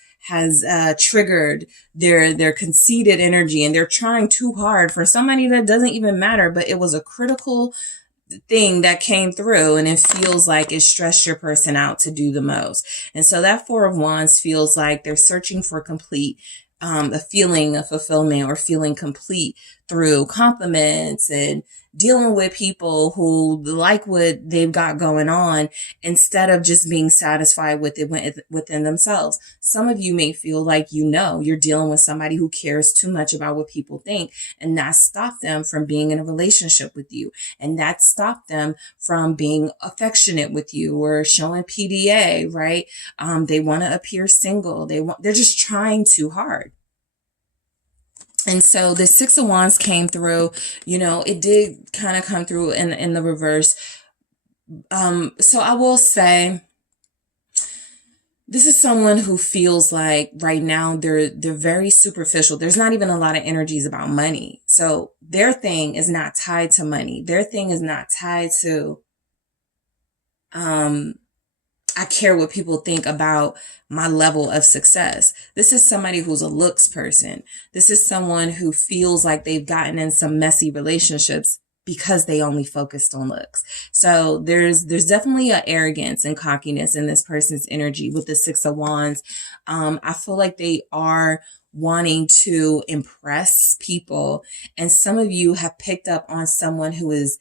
triggered their conceited energy, and they're trying too hard for somebody that doesn't even matter, but it was a critical thing that came through, and it feels like it stressed your person out to do the most. And so that Four of Wands feels like they're searching for complete a feeling of fulfillment or feeling complete through compliments and dealing with people who like what they've got going on instead of just being satisfied with it within themselves. Some of you may feel like, you're dealing with somebody who cares too much about what people think, and that stopped them from being in a relationship with you. And that stopped them from being affectionate with you or showing PDA, right? They want to appear single. They're just trying too hard. And so the Six of Wands came through, it did kind of come through in the reverse. So I will say, this is someone who feels like right now they're very superficial. There's not even a lot of energies about money. So their thing is not tied to money. Their thing is not tied to, I care what people think about my level of success. This is somebody who's a looks person. This is someone who feels like they've gotten in some messy relationships because they only focused on looks. So there's definitely an arrogance and cockiness in this person's energy with the Six of Wands. I feel like they are wanting to impress people. And some of you have picked up on someone who is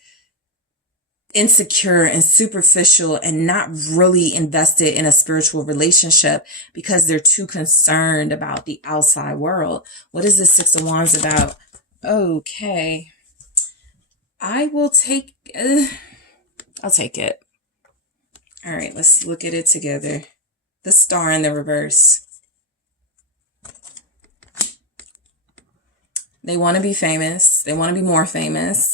insecure and superficial and not really invested in a spiritual relationship because they're too concerned about the outside world. What is the Six of Wands about? Okay. I'll take it. All right, let's look at it together. The Star in the reverse. They want to be famous. They want to be more famous.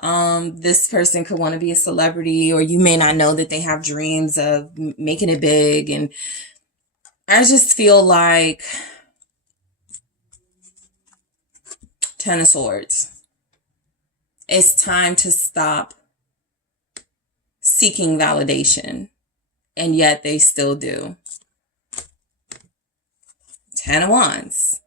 This person could want to be a celebrity, or you may not know that they have dreams of making it big. And I just feel like Ten of Swords. It's time to stop seeking validation, and yet they still do. Ten of Wands.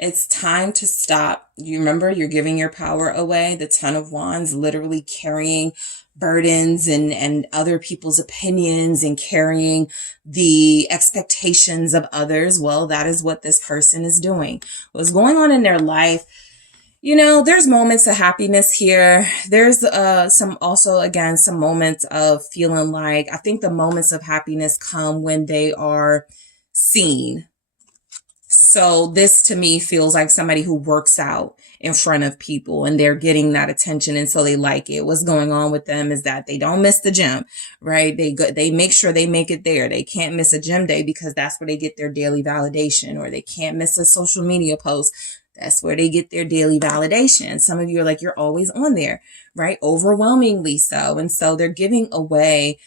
It's time to stop. You remember, you're giving your power away. The Ten of Wands, literally carrying burdens and other people's opinions and carrying the expectations of others. Well, that is what this person is doing. What's going on in their life? There's moments of happiness here. There's some moments of feeling like, I think the moments of happiness come when they are seen. So this to me feels like somebody who works out in front of people and they're getting that attention. And so they like it. What's going on with them is that they don't miss the gym, right? They make sure they make it there. They can't miss a gym day because that's where they get their daily validation, or they can't miss a social media post. That's where they get their daily validation. Some of you are like, you're always on there, right? Overwhelmingly so. And so they're giving away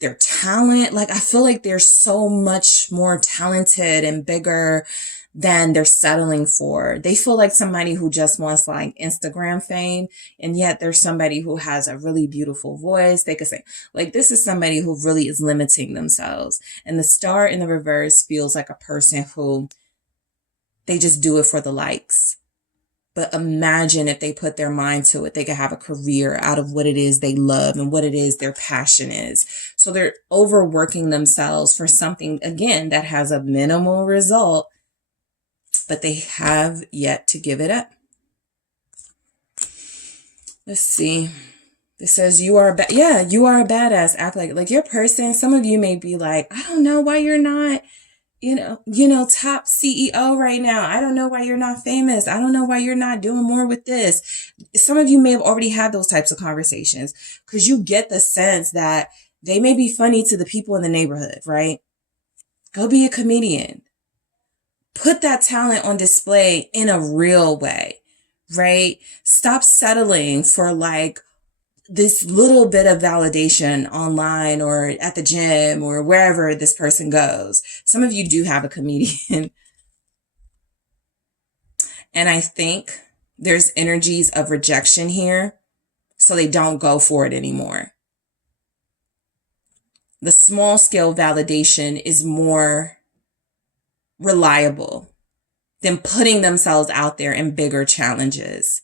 their talent. Like, I feel like they're so much more talented and bigger than they're settling for. They feel like somebody who just wants like Instagram fame, and yet there's somebody who has a really beautiful voice. They could say, like, this is somebody who really is limiting themselves. And the Star in the reverse feels like a person who they just do it for the likes. But imagine if they put their mind to it, they could have a career out of what it is they love and what it is their passion is. So they're overworking themselves for something, again, that has a minimal result, but they have yet to give it up. Let's see. It says you are you are a badass. Act like your person. Some of you may be like, I don't know why you're not top CEO right now. I don't know why you're not famous. I don't know why you're not doing more with this. Some of you may have already had those types of conversations because you get the sense that they may be funny to the people in the neighborhood, right? Go be a comedian. Put that talent on display in a real way, right? Stop settling for like this little bit of validation online or at the gym or wherever this person goes. Some of you do have a comedian. And I think there's energies of rejection here, so they don't go for it anymore. The small scale validation is more reliable than putting themselves out there in bigger challenges.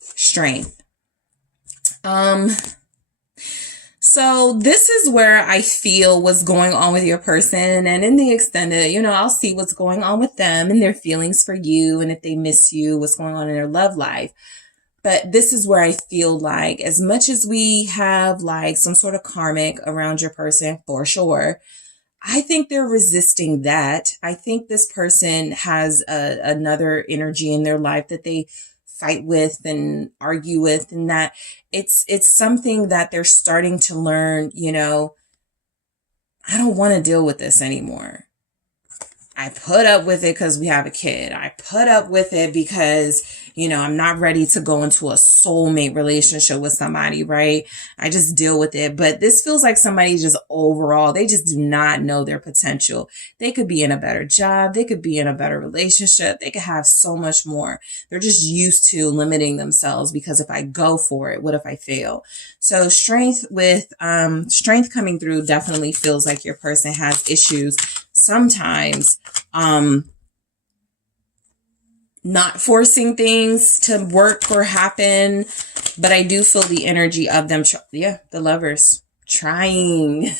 Strength. So So this is where I feel what's going on with your person. And in the extended, I'll see what's going on with them and their feelings for you. And if they miss you, what's going on in their love life. But this is where I feel like as much as we have like some sort of karmic around your person, for sure, I think they're resisting that. I think this person has another energy in their life that they fight with and argue with, and that it's something that they're starting to learn, I don't want to deal with this anymore. I put up with it because we have a kid. I put up with it because, I'm not ready to go into a soulmate relationship with somebody, right? I just deal with it. But this feels like somebody just overall, they just do not know their potential. They could be in a better job. They could be in a better relationship. They could have so much more. They're just used to limiting themselves because if I go for it, what if I fail? So strength coming through definitely feels like your person has issues sometimes, not forcing things to work or happen, but I do feel the energy of them. The Lovers trying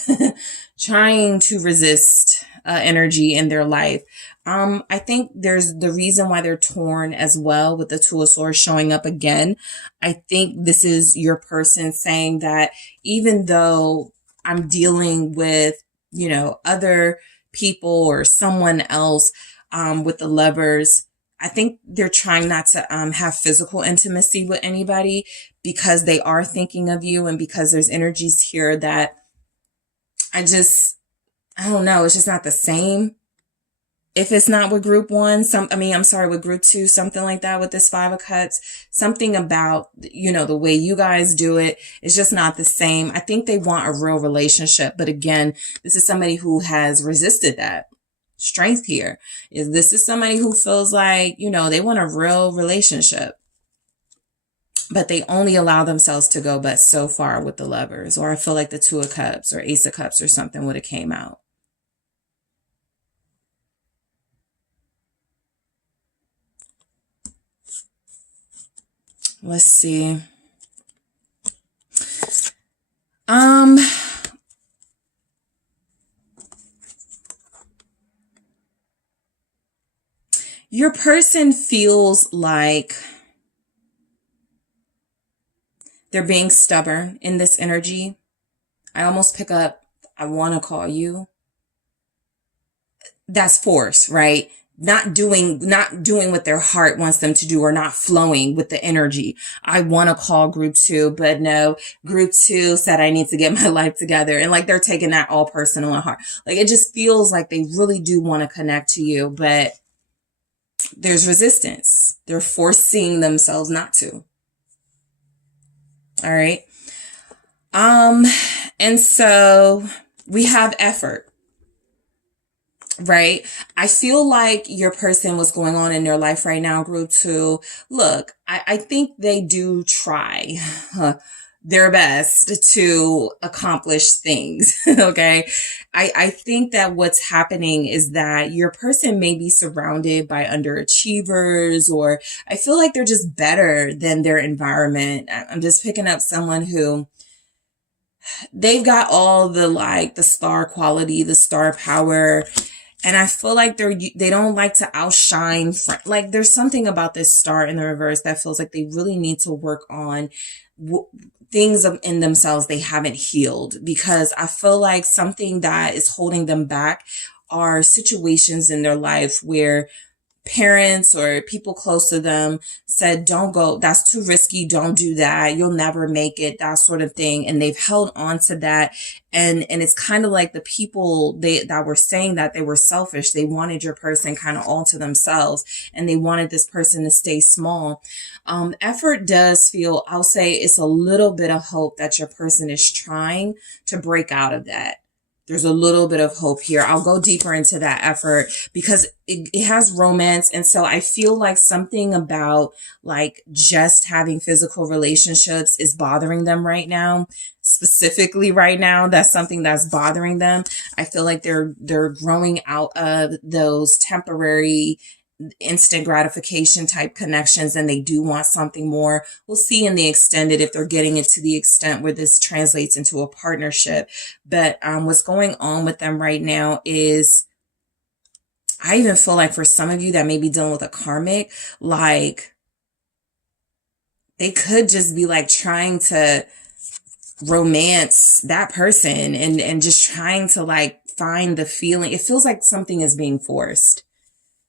to resist energy in their life. I think there's the reason why they're torn as well with the Two of Swords showing up again. I think this is your person saying that even though I'm dealing with, other people or someone else, with the Lovers, I think they're trying not to have physical intimacy with anybody because they are thinking of you, and because there's energies here that I don't know, it's just not the same. If it's not with group one, with group two, something like that with this Five of Cups, something about, the way you guys do it is just not the same. I think they want a real relationship. But again, this is somebody who has resisted that. Strength here is this is somebody who feels like, they want a real relationship, but they only allow themselves to go but so far with the Lovers. Or I feel like the Two of Cups or Ace of Cups or something would have came out. Let's see. Your person feels like they're being stubborn in this energy. I almost pick up, I want to call you. That's force, right? Not doing what their heart wants them to do, or not flowing with the energy. I want to call group two, but no, group two said I need to get my life together. And like they're taking that all personal and heart. Like it just feels like they really do want to connect to you, but there's resistance. They're forcing themselves not to. All right. And so we have effort. Right? I feel like your person, what's going on in their life right now, group two. Look, I think they do try their best to accomplish things. Okay. I think that what's happening is that your person may be surrounded by underachievers, or I feel like they're just better than their environment. I'm just picking up someone who they've got all the star quality, the star power. And I feel like they don't like to outshine. Like there's something about this star in the reverse that feels like they really need to work on things in themselves they haven't healed, because I feel like something that is holding them back are situations in their life where parents or people close to them said, don't go, that's too risky, don't do that, you'll never make it, that sort of thing. And they've held on to that. And it's kind of like the people that were saying that they were selfish. They wanted your person kind of all to themselves, and they wanted this person to stay small. Effort does feel, I'll say it's a little bit of hope that your person is trying to break out of that. There's a little bit of hope here. I'll go deeper into that effort because it has romance. And so I feel like something about like just having physical relationships is bothering them right now. Specifically right now, that's something that's bothering them. I feel like they're growing out of those temporary instant gratification type connections and they do want something more. We'll see in the extended if they're getting it to the extent where this translates into a partnership. But what's going on with them right now is, I even feel like for some of you that may be dealing with a karmic, like they could just be like trying to romance that person and just trying to like find the feeling. It feels like something is being forced.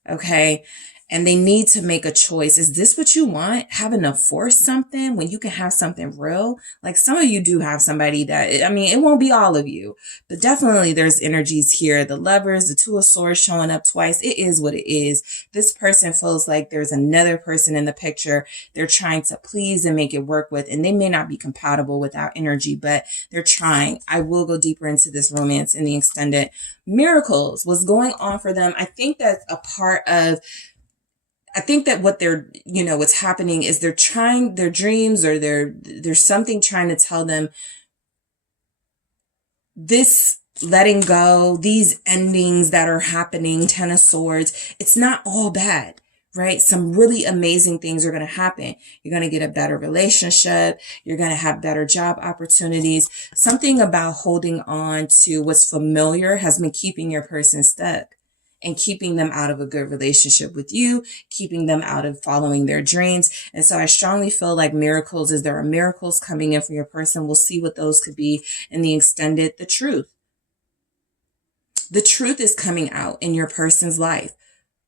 Okay. And they need to make a choice. Is this what you want? Having to force something when you can have something real? Like some of you do have somebody that, I mean, it won't be all of you, but definitely there's energies here. The Lovers, the Two of Swords showing up twice. It is what it is. This person feels like there's another person in the picture they're trying to please and make it work with. And they may not be compatible with our energy, but they're trying. I will go deeper into this romance in the extended. Miracles, what's going on for them? I think that's a part of, I think that what they're, what's happening is they're trying their dreams, or there's something trying to tell them this letting go, these endings that are happening, Ten of Swords, it's not all bad, right? Some really amazing things are going to happen. You're going to get a better relationship. You're going to have better job opportunities. Something about holding on to what's familiar has been keeping your person stuck and keeping them out of a good relationship with you, keeping them out of following their dreams. And so I strongly feel like miracles, is there are miracles coming in for your person. We'll see what those could be in the extended. The truth. The truth is coming out in your person's life.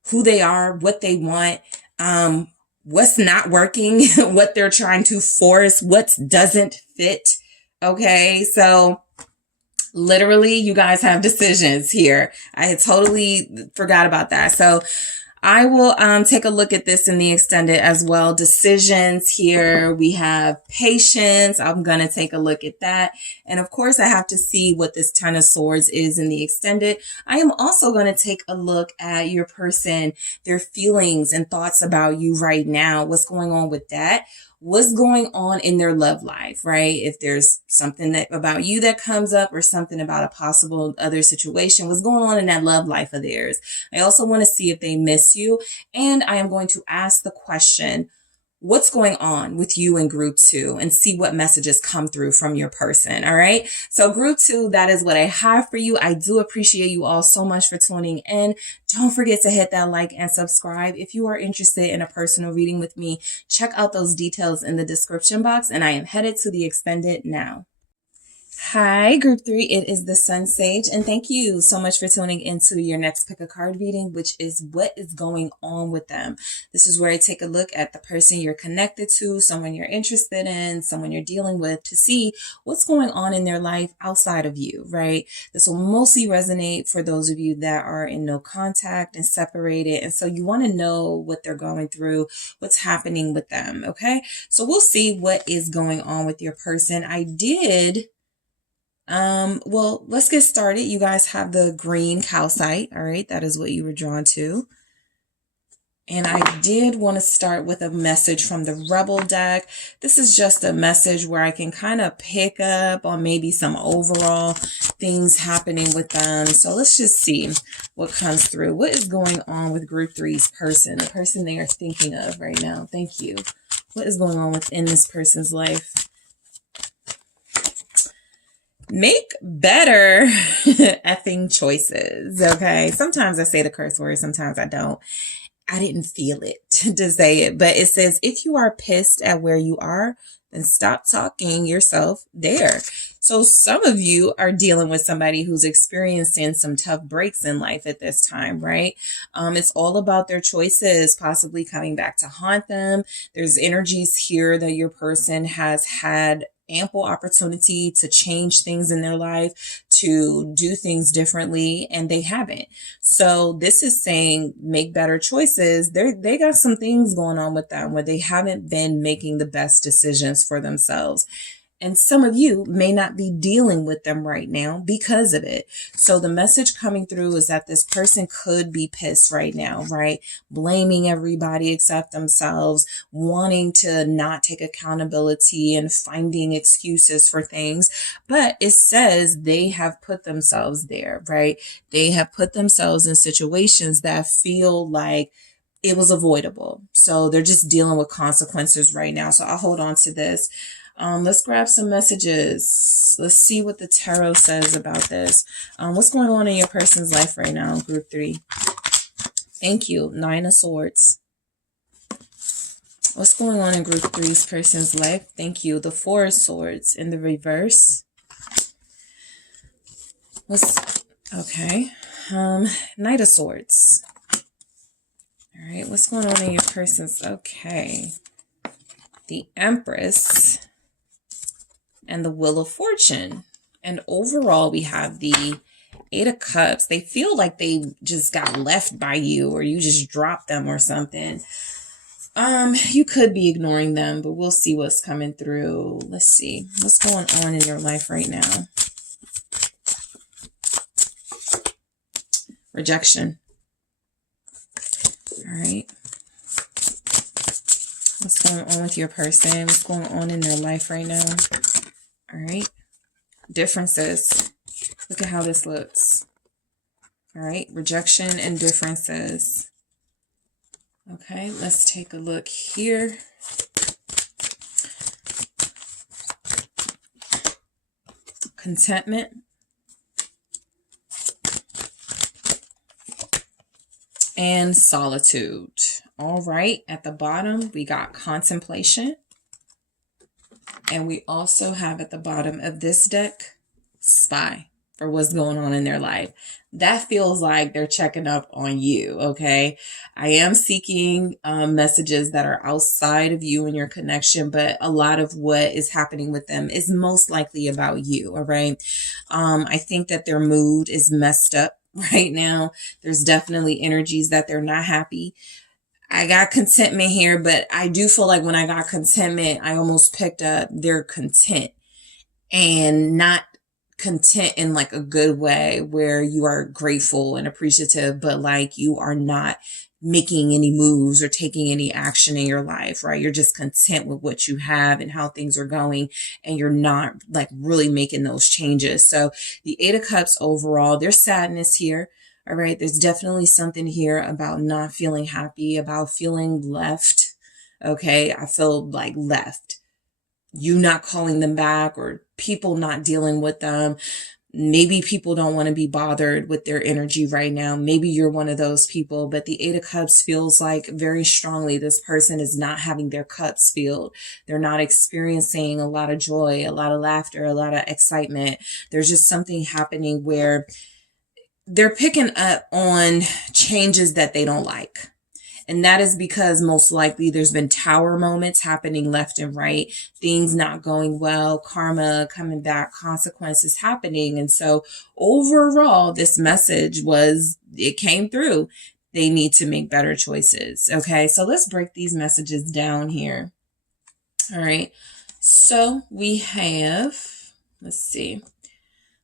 Who they are, what they want, what's not working, what they're trying to force, what doesn't fit. Okay, so literally, you guys have decisions here. I had totally forgot about that. So I will take a look at this in the extended as well. Decisions here. We have patience. I'm going to take a look at that. And of course, I have to see what this Ten of Swords is in the extended. I am also going to take a look at your person, their feelings and thoughts about you right now. What's going on with that? What's going on in their love life, right? If there's something that about you that comes up, or something about a possible other situation, what's going on in that love life of theirs. I also want to see if they miss you. And I am going to ask the question, what's going on with you in group 2, and see what messages come through from your person. All right. So group 2, that is what I have for you. I do appreciate you all so much for tuning in. Don't forget to hit that like and subscribe. If you are interested in a personal reading with me, check out those details in the description box, and I am headed to the extended now. Hi, Group 3. It is the SunSage, and thank you so much for tuning into your next pick a card reading, which is what is going on with them. This is where I take a look at the person you're connected to, someone you're interested in, someone you're dealing with, to see what's going on in their life outside of you, right? This will mostly resonate for those of you that are in no contact and separated. And so you want to know what they're going through, what's happening with them. Okay. So we'll see what is going on with your person. Well, let's get started. You guys have the green calcite. All right. That is what you were drawn to. And I did want to start with a message from the Rebel deck. This is just a message where I can kind of pick up on maybe some overall things happening with them. So let's just see what comes through. What is going on with Group 3's person, the person they are thinking of right now? Thank you. What is going on within this person's life? Make better effing choices, okay? Sometimes I say the curse word, sometimes I don't. I didn't feel it to say it, but it says, if you are pissed at where you are, then stop talking yourself there. So some of you are dealing with somebody who's experiencing some tough breaks in life at this time, right? It's all about their choices possibly coming back to haunt them. There's energies here that your person has had ample opportunity to change things in their life, to do things differently, and they haven't. So this is saying make better choices. They got some things going on with them where they haven't been making the best decisions for themselves. And some of you may not be dealing with them right now because of it. So the message coming through is that this person could be pissed right now, right? Blaming everybody except themselves, wanting to not take accountability and finding excuses for things. But it says they have put themselves there, right? They have put themselves in situations that feel like it was avoidable. So they're just dealing with consequences right now. So I'll hold on to this. Let's grab some messages. Let's see what the tarot says about this. What's going on in your person's life right now, group 3? Thank you. 9 of Swords. What's going on in group 3's person's life? Thank you. The 4 of Swords in the reverse. Okay. Knight of Swords. All right. What's going on in your person's? Okay. The Empress and the Wheel of Fortune. And overall, we have the 8 of Cups. They feel like they just got left by you, or you just dropped them or something. You could be ignoring them, but we'll see what's coming through. Let's see what's going on in your life right now. Rejection. All right. What's going on with your person? What's going on in their life right now? All right. Differences. Look at how this looks. All right. Rejection and differences. Okay. Let's take a look here. Contentment. And solitude. All right. At the bottom, we got contemplation. And we also have at the bottom of this deck, spy, for what's going on in their life. That feels like they're checking up on you, okay? I am seeking messages that are outside of you and your connection, but a lot of what is happening with them is most likely about you, all right? I think that their mood is messed up right now. There's definitely energies that they're not happy. I got contentment here, but I do feel like when I got contentment, I almost picked up they're content, and not content in like a good way where you are grateful and appreciative, but like you are not making any moves or taking any action in your life, right? You're just content with what you have and how things are going, and you're not like really making those changes. So the 8 of Cups overall, there's sadness here. All right. There's definitely something here about not feeling happy, about feeling left. Okay. I feel like left. You not calling them back, or people not dealing with them. Maybe people don't want to be bothered with their energy right now. Maybe you're one of those people, but the 8 of Cups feels like very strongly this person is not having their cups filled. They're not experiencing a lot of joy, a lot of laughter, a lot of excitement. There's just something happening where they're picking up on changes that they don't like. And that is because most likely there's been tower moments happening left and right, things not going well, karma coming back, consequences happening. And so overall, this message it came through. They need to make better choices. Okay, so let's break these messages down here. All right, so we have, let's see,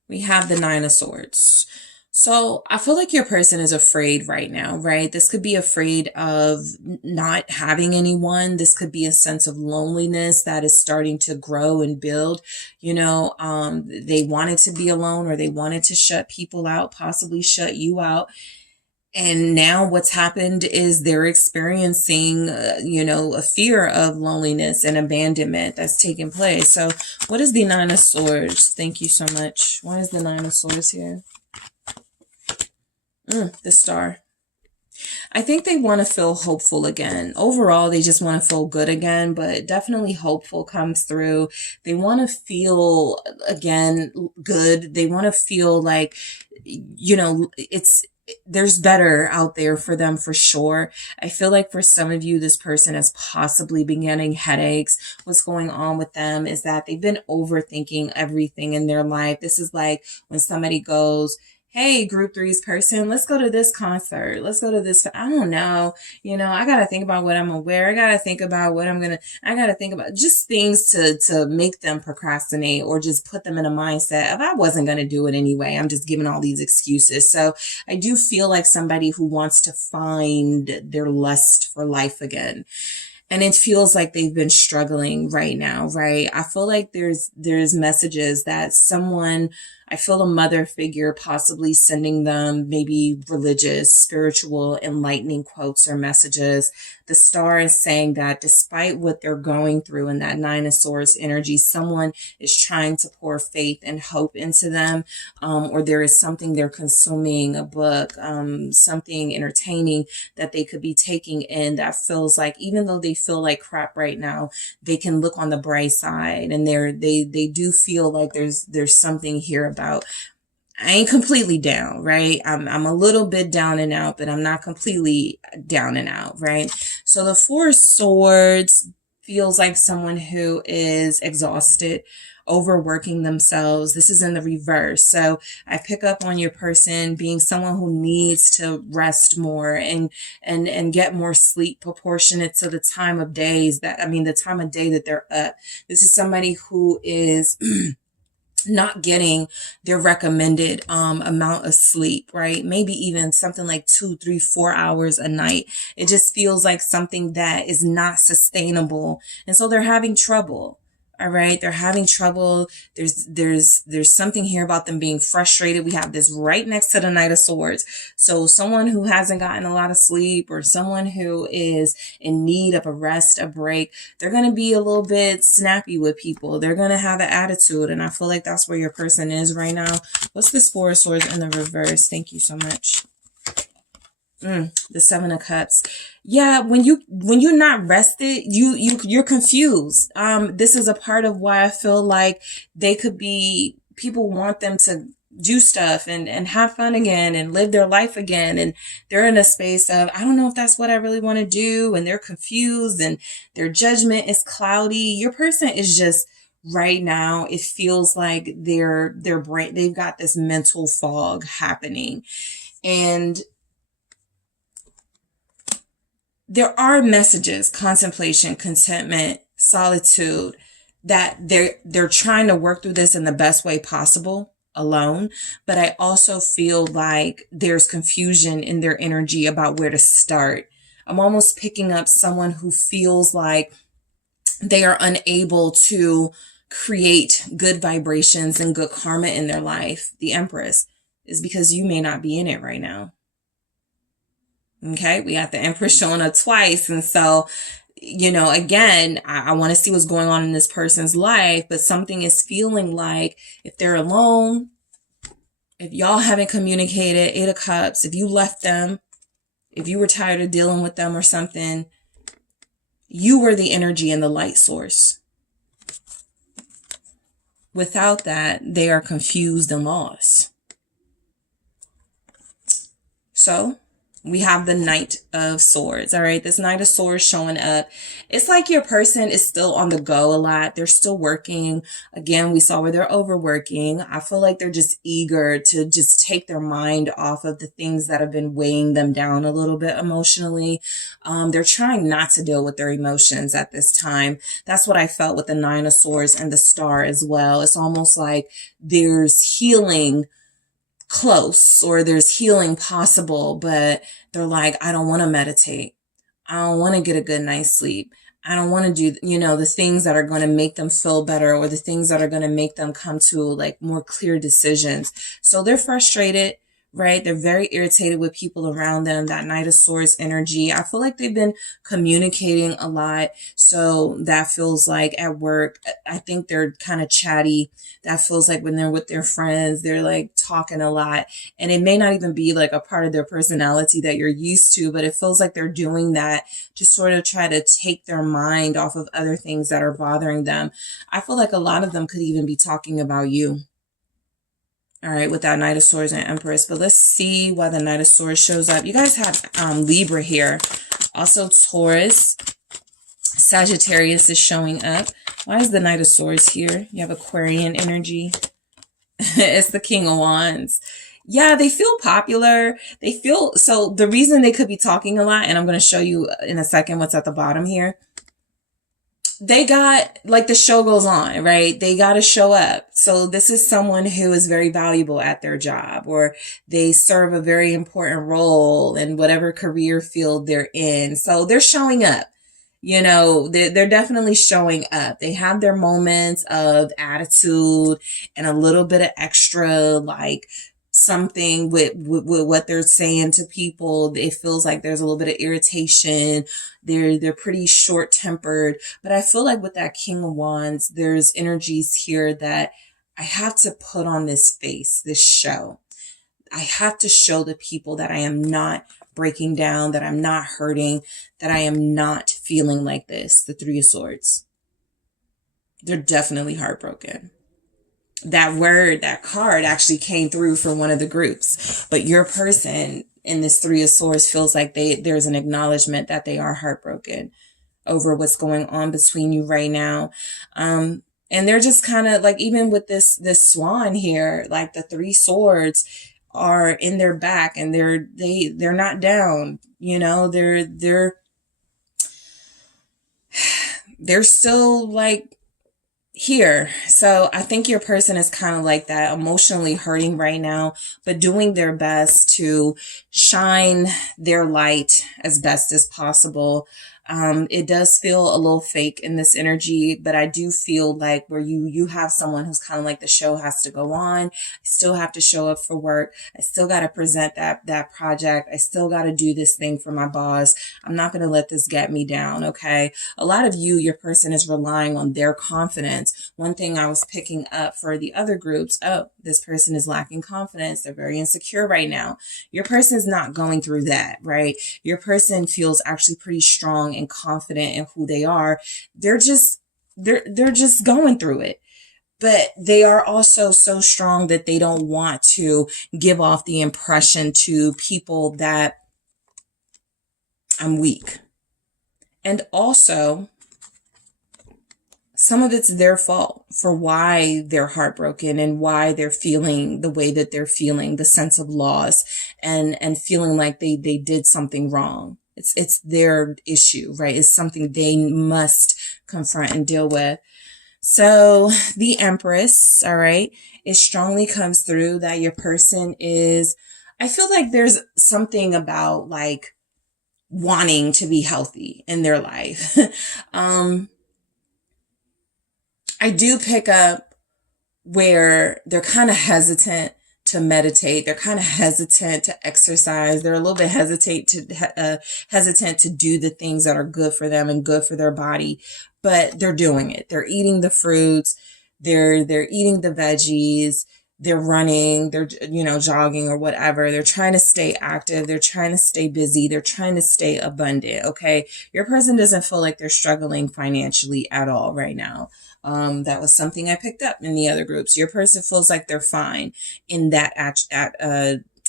we have the 9 of Swords. So I feel like your person is afraid right now, right? This could be afraid of not having anyone. This could be a sense of loneliness that is starting to grow and build. You know, they wanted to be alone, or they wanted to shut people out, possibly shut you out. And now what's happened is they're experiencing, a fear of loneliness and abandonment that's taking place. So what is the 9 of Swords? Thank you so much. Why is the 9 of Swords here? The Star. I think they want to feel hopeful again. Overall, they just want to feel good again, but definitely hopeful comes through. They want to feel, again, good. They want to feel like, there's better out there for them for sure. I feel like for some of you, this person has possibly been getting headaches. What's going on with them is that they've been overthinking everything in their life. This is like when somebody goes, hey, group 3's person, let's go to this concert. Let's go to this. I don't know. I got to think about what I'm going to wear. I got to think about I got to think about just things to make them procrastinate, or just put them in a mindset of, I wasn't going to do it anyway. I'm just giving all these excuses. So I do feel like somebody who wants to find their lust for life again. And it feels like they've been struggling right now, right? I feel like there's messages that someone I feel a mother figure possibly sending them maybe religious, spiritual, enlightening quotes or messages. The star is saying that despite what they're going through in that Nine of Swords energy, someone is trying to pour faith and hope into them, or there is something they're consuming, a book, something entertaining that they could be taking in that feels like, even though they feel like crap right now, they can look on the bright side, and they do feel like there's something here about, I ain't completely down, right? I'm a little bit down and out, but I'm not completely down and out, right? So the Four of Swords feels like someone who is exhausted, overworking themselves. This is in the reverse. So I pick up on your person being someone who needs to rest more and get more sleep proportionate to the time of days that, the time of day that they're up. This is somebody who is not getting their recommended amount of sleep, right? Maybe even something like 2, 3, 4 hours a night. It just feels like something that is not sustainable. And so they're having trouble. All right. They're having trouble. There's something here about them being frustrated. We have this right next to the Knight of Swords. So someone who hasn't gotten a lot of sleep, or someone who is in need of a rest, a break, they're going to be a little bit snappy with people. They're going to have an attitude. And I feel like that's where your person is right now. What's this Four of Swords in the reverse? Thank you so much. The Seven of Cups. Yeah, when you're not rested, you're confused. This is a part of why I feel like people want them to do stuff and have fun again and live their life again. And they're in a space of, I don't know if that's what I really want to do. And they're confused and their judgment is cloudy. Your person is just, right now, it feels like their brain, they've got this mental fog happening. And there are messages, contemplation, contentment, solitude, that they're trying to work through this in the best way possible alone. But I also feel like there's confusion in their energy about where to start. I'm almost picking up someone who feels like they are unable to create good vibrations and good karma in their life. The Empress is because you may not be in it right now. Okay, we got the Empress showing up twice. And so, again, I want to see what's going on in this person's life, but something is feeling like if they're alone, if y'all haven't communicated, Eight of Cups, if you left them, if you were tired of dealing with them or something, you were the energy and the light source. Without that, they are confused and lost. So we have the Knight of Swords. All right. This Knight of Swords showing up. It's like your person is still on the go a lot. They're still working. Again, we saw where they're overworking. I feel like they're just eager to just take their mind off of the things that have been weighing them down a little bit emotionally. They're trying not to deal with their emotions at this time. That's what I felt with the Nine of Swords and the Star as well. It's almost like there's healing close, or there's healing possible, but they're like, I don't want to meditate. I don't want to get a good night's sleep. I don't want to do, the things that are going to make them feel better, or the things that are going to make them come to like more clear decisions. So they're frustrated, right? They're very irritated with people around them. That Knight of Swords energy. I feel like they've been communicating a lot. So that feels like at work, I think they're kind of chatty. That feels like when they're with their friends, they're like talking a lot. And it may not even be like a part of their personality that you're used to, but it feels like they're doing that to sort of try to take their mind off of other things that are bothering them. I feel like a lot of them could even be talking about you. All right, with that Knight of Swords and Empress. But let's see why the Knight of Swords shows up. You guys have Libra here. Also Taurus. Sagittarius is showing up. Why is the Knight of Swords here? You have Aquarian energy. It's the King of Wands. Yeah, they feel popular. So the reason they could be talking a lot, and I'm going to show you in a second what's at the bottom here. They got, like, the show goes on, right? They got to show up. So this is someone who is very valuable at their job, or they serve a very important role in whatever career field they're in. So they're showing up. You know, they're definitely showing up. They have their moments of attitude and a little bit of extra, like something with what they're saying to people. It feels like there's a little bit of irritation. They're pretty short tempered, but I feel like with that King of Wands, there's energies here that I have to put on this face, this show. I have to show the people that I am not breaking down, that I'm not hurting, that I am not feeling like this. The Three of Swords. They're definitely heartbroken. That word, that card actually came through for one of the groups. But your person in this Three of Swords feels like there's an acknowledgement that they are heartbroken over what's going on between you right now. And they're just kind of like, even with this swan here, like the Three Swords are in their back and they're not down, you know, they're still like here. So I think your person is kind of like that, emotionally hurting right now, but doing their best to shine their light as best as possible. It does feel a little fake in this energy, but I do feel like where you have someone who's kind of like, the show has to go on. I still have to show up for work. I still got to present that project. I still got to do this thing for my boss. I'm not going to let this get me down. Okay. A lot of your person is relying on their confidence. One thing I was picking up for the other groups, oh, this person is lacking confidence. They're very insecure right now. Your person is not going through that, right? Your person feels actually pretty strong and confident in who they are. They're just going through it. But they are also so strong that they don't want to give off the impression to people that I'm weak. And also, some of it's their fault for why they're heartbroken and why they're feeling the way that they're feeling, the sense of loss and feeling like they did something wrong. It's their issue, right? It's something they must confront and deal with. So the Empress, all right, it strongly comes through that your person is, I feel like there's something about like wanting to be healthy in their life. I do pick up where they're kind of hesitant to meditate. They're kind of hesitant to exercise. They're a little bit hesitant to do the things that are good for them and good for their body, but they're doing it. They're eating the fruits. They're eating the veggies. They're running. They're, jogging or whatever. They're trying to stay active. They're trying to stay busy. They're trying to stay abundant. Okay. Your person doesn't feel like they're struggling financially at all right now. That was something I picked up in the other groups. Your person feels like they're fine in that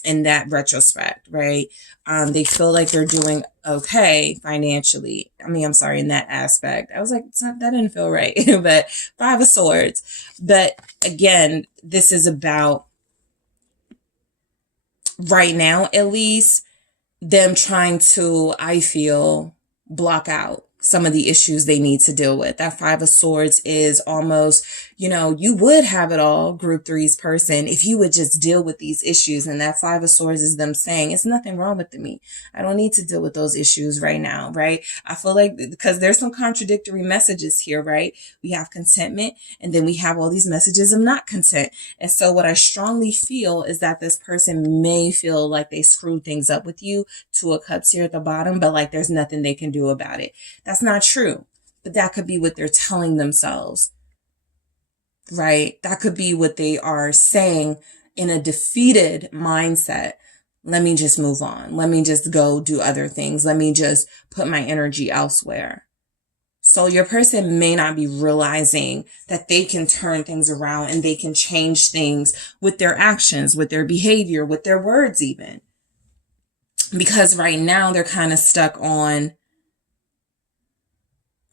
in that retrospect, right? They feel like they're doing okay financially. In that aspect. I was like, that didn't feel right, but Five of Swords. But again, this is about, right now, at least, them trying to, I feel, block out some of the issues they need to deal with. That Five of Swords is almost, you would have it all, group three's person, if you would just deal with these issues. And that Five of Swords is them saying, it's nothing wrong with me. I don't need to deal with those issues right now, right? I feel like, because there's some contradictory messages here, right? We have contentment, and then we have all these messages of not content. And so what I strongly feel is that this person may feel like they screwed things up with you, Two of Cups here at the bottom, but like there's nothing they can do about it. That's not true, but that could be what they're telling themselves, right? That could be what they are saying in a defeated mindset. Let me just move on. Let me just go do other things. Let me just put my energy elsewhere. So your person may not be realizing that they can turn things around and they can change things with their actions, with their behavior, with their words even. Because right now they're kind of stuck on,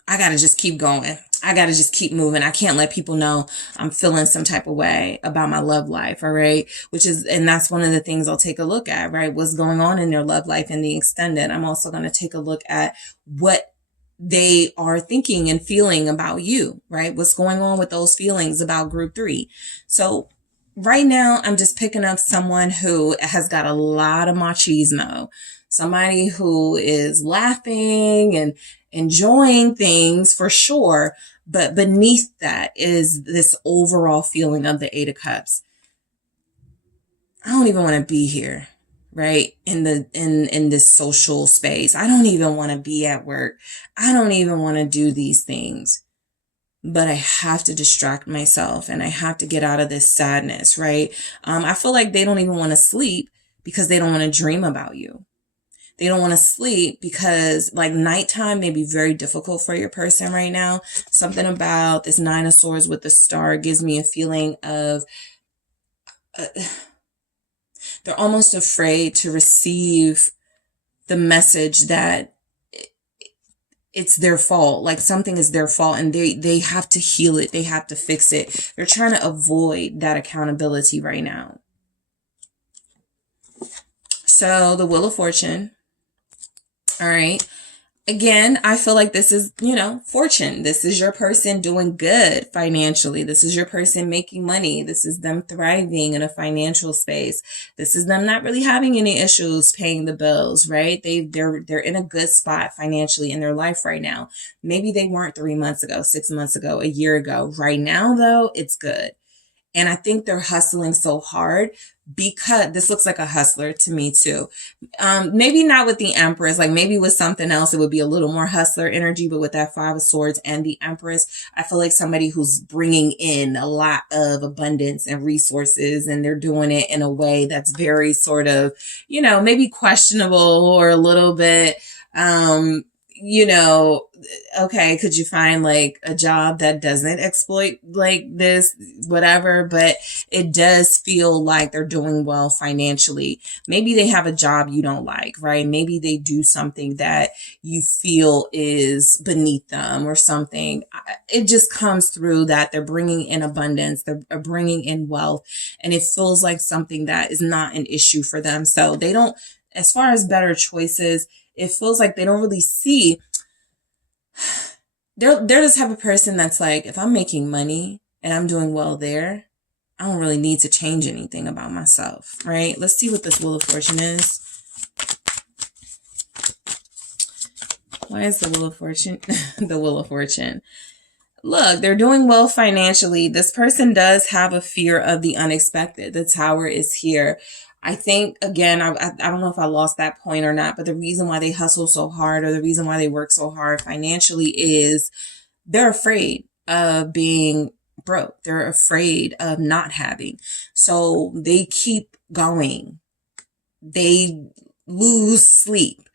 I got to just keep going. I got to just keep moving. I can't let people know I'm feeling some type of way about my love life. All right. And that's one of the things I'll take a look at, right? What's going on in their love life in the extended. I'm also going to take a look at what they are thinking and feeling about you, right? What's going on with those feelings about group three. So right now, I'm just picking up someone who has got a lot of machismo. Somebody who is laughing and enjoying things for sure. But beneath that is this overall feeling of the Eight of Cups. I don't even want to be here, right? In this social space. I don't even want to be at work. I don't even want to do these things. But I have to distract myself and I have to get out of this sadness, right? I feel like they don't even want to sleep because they don't want to dream about you. They don't want to sleep because like nighttime may be very difficult for your person right now. Something about this Nine of Swords with the star gives me a feeling of they're almost afraid to receive the message that it's their fault, like something is their fault and they have to heal it. They have to fix it. They're trying to avoid that accountability right now. So the Wheel of Fortune. All right. Again, I feel like this is, fortune. This is your person doing good financially. This is your person making money. This is them thriving in a financial space. This is them not really having any issues paying the bills, right? They're in a good spot financially in their life right now. Maybe they weren't 3 months ago, 6 months ago, a year ago. Right now, though, it's good. And I think they're hustling so hard because this looks like a hustler to me too. Maybe not with the Empress, like maybe with something else, it would be a little more hustler energy, but with that Five of Swords and the Empress, I feel like somebody who's bringing in a lot of abundance and resources, and they're doing it in a way that's very sort of, maybe questionable or a little bit, okay, could you find like a job that doesn't exploit like this, whatever, but it does feel like they're doing well financially. Maybe they have a job you don't like, right? Maybe they do something that you feel is beneath them or something. It just comes through that they're bringing in abundance, they're bringing in wealth, and it feels like something that is not an issue for them. So they don't, as far as better choices, it feels like they don't really see. They're this type of person that's like, if I'm making money and I'm doing well there, I don't really need to change anything about myself, right? Let's see what this Wheel of Fortune is. Why is the Wheel of Fortune? The Wheel of Fortune. Look, they're doing well financially. This person does have a fear of the unexpected. The Tower is here. I think, again, I don't know if I lost that point or not, but the reason why they hustle so hard or the reason why they work so hard financially is they're afraid of being broke. They're afraid of not having. So they keep going. They lose sleep.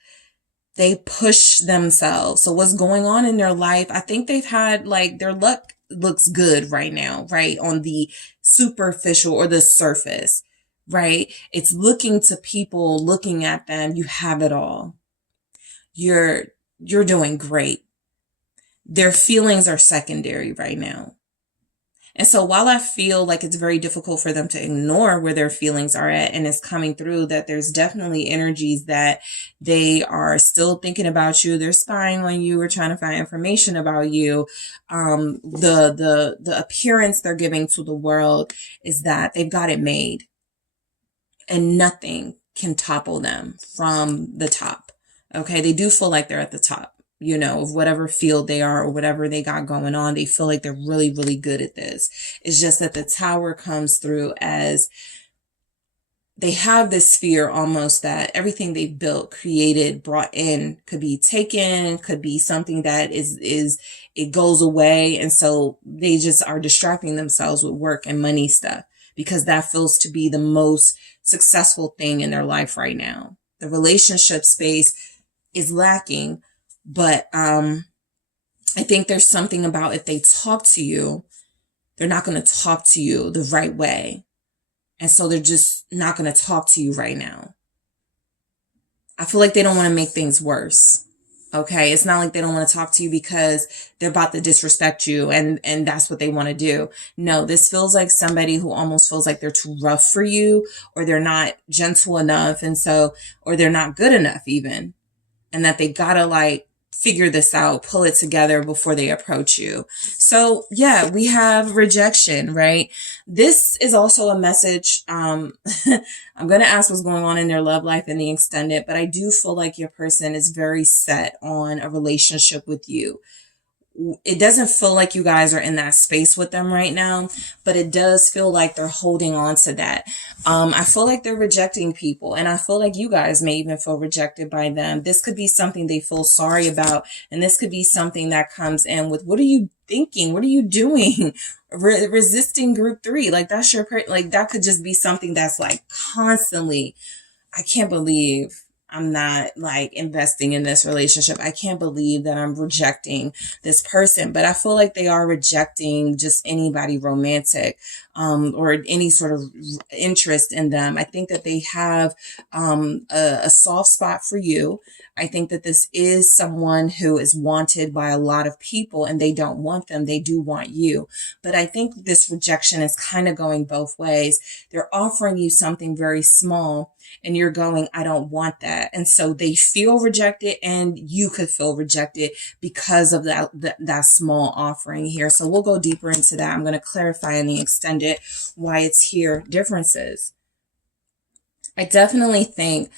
They push themselves. So what's going on in their life? I think they've had like their luck looks good right now, right? On the superficial or the surface. Right? It's looking to people looking at them. You have it all. You're doing great. Their feelings are secondary right now. And so while I feel like it's very difficult for them to ignore where their feelings are at, and it's coming through that there's definitely energies that they are still thinking about you. They're spying on you or trying to find information about you. The appearance they're giving to the world is that they've got it made. And nothing can topple them from the top. Okay. They do feel like they're at the top, of whatever field they are or whatever they got going on. They feel like they're really, really good at this. It's just that the Tower comes through as they have this fear almost that everything they built, created, brought in could be taken, could be something that it goes away. And so they just are distracting themselves with work and money stuff because that feels to be the most successful thing in their life right now. The relationship space is lacking, but I think there's something about if they talk to you, they're not going to talk to you the right way. And so they're just not going to talk to you right now. I feel like they don't want to make things worse. Okay. It's not like they don't want to talk to you because they're about to disrespect you and that's what they want to do. No, this feels like somebody who almost feels like they're too rough for you or they're not gentle enough. And so, or they're not good enough even. And that they gotta like figure this out, pull it together before they approach you. So yeah, we have rejection, right? This is also a message. I'm going to ask what's going on in their love life in the extended, but I do feel like your person is very set on a relationship with you. It doesn't feel like you guys are in that space with them right now, but it does feel like they're holding on to that. I feel like they're rejecting people, and I feel like you guys may even feel rejected by them. This could be something they feel sorry about, and this could be something that comes in with, what are you thinking? What are you doing? Resisting group 3. Like that's like that could just be something that's like constantly, I can't believe I'm not like investing in this relationship. I can't believe that I'm rejecting this person, but I feel like they are rejecting just anybody romantic, or any sort of interest in them. I think that they have, a soft spot for you. I think that this is someone who is wanted by a lot of people, and they don't want them. They do want you. But I think this rejection is kind of going both ways. They're offering you something very small, and you're going, I don't want that. And so they feel rejected, and you could feel rejected because of that small offering here. So we'll go deeper into that. I'm going to clarify in the extended why it's here. Differences. I definitely think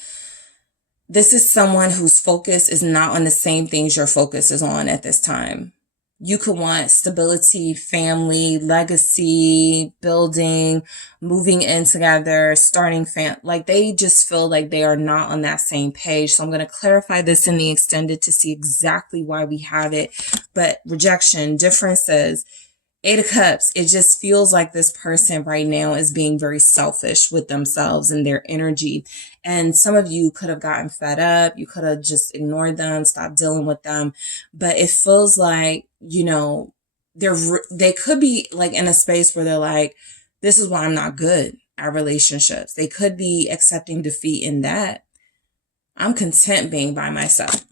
this is someone whose focus is not on the same things your focus is on at this time. You could want stability, family, legacy, building, moving in together, starting like they just feel like they are not on that same page. So I'm going to clarify this in the extended to see exactly why we have it. But rejection, differences, 8 of Cups, it just feels like this person right now is being very selfish with themselves and their energy. And some of you could have gotten fed up. You could have just ignored them, stopped dealing with them. But it feels like, you know, they could be like in a space where they're like, this is why I'm not good at relationships. They could be accepting defeat in that. I'm content being by myself.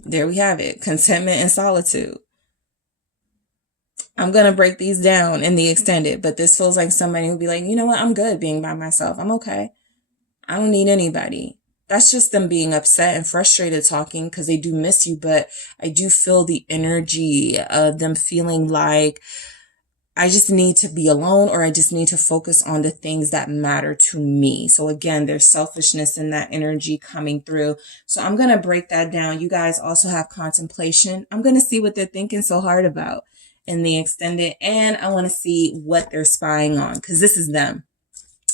There we have it. Contentment and solitude. I'm going to break these down in the extended, but this feels like somebody who'll be like, you know what? I'm good being by myself. I'm okay. I don't need anybody. That's just them being upset and frustrated talking because they do miss you. But I do feel the energy of them feeling like I just need to be alone, or I just need to focus on the things that matter to me. So again, there's selfishness in that energy coming through. So I'm going to break that down. You guys also have contemplation. I'm going to see what they're thinking so hard about in the extended, and I want to see what they're spying on, because this is them.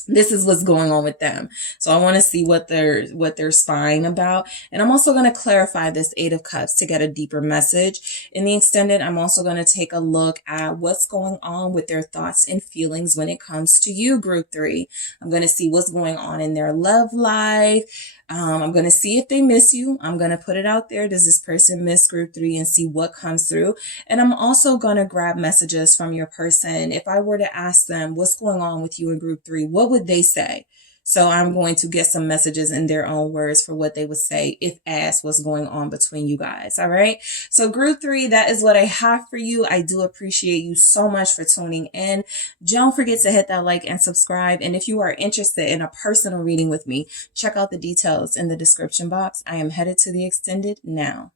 This is what's going on with them. So I want to see what they're spying about. And I'm also going to clarify this 8 of Cups to get a deeper message. In the extended, I'm also going to take a look at what's going on with their thoughts and feelings when it comes to you, group 3. I'm going to see what's going on in their love life. I'm going to see if they miss you. I'm going to put it out there. Does this person miss group 3, and see what comes through? And I'm also going to grab messages from your person. If I were to ask them what's going on with you in group 3, what would they say? So I'm going to get some messages in their own words for what they would say if asked what's going on between you guys. All right. So group 3, that is what I have for you. I do appreciate you so much for tuning in. Don't forget to hit that like and subscribe. And if you are interested in a personal reading with me, check out the details in the description box. I am headed to the extended now.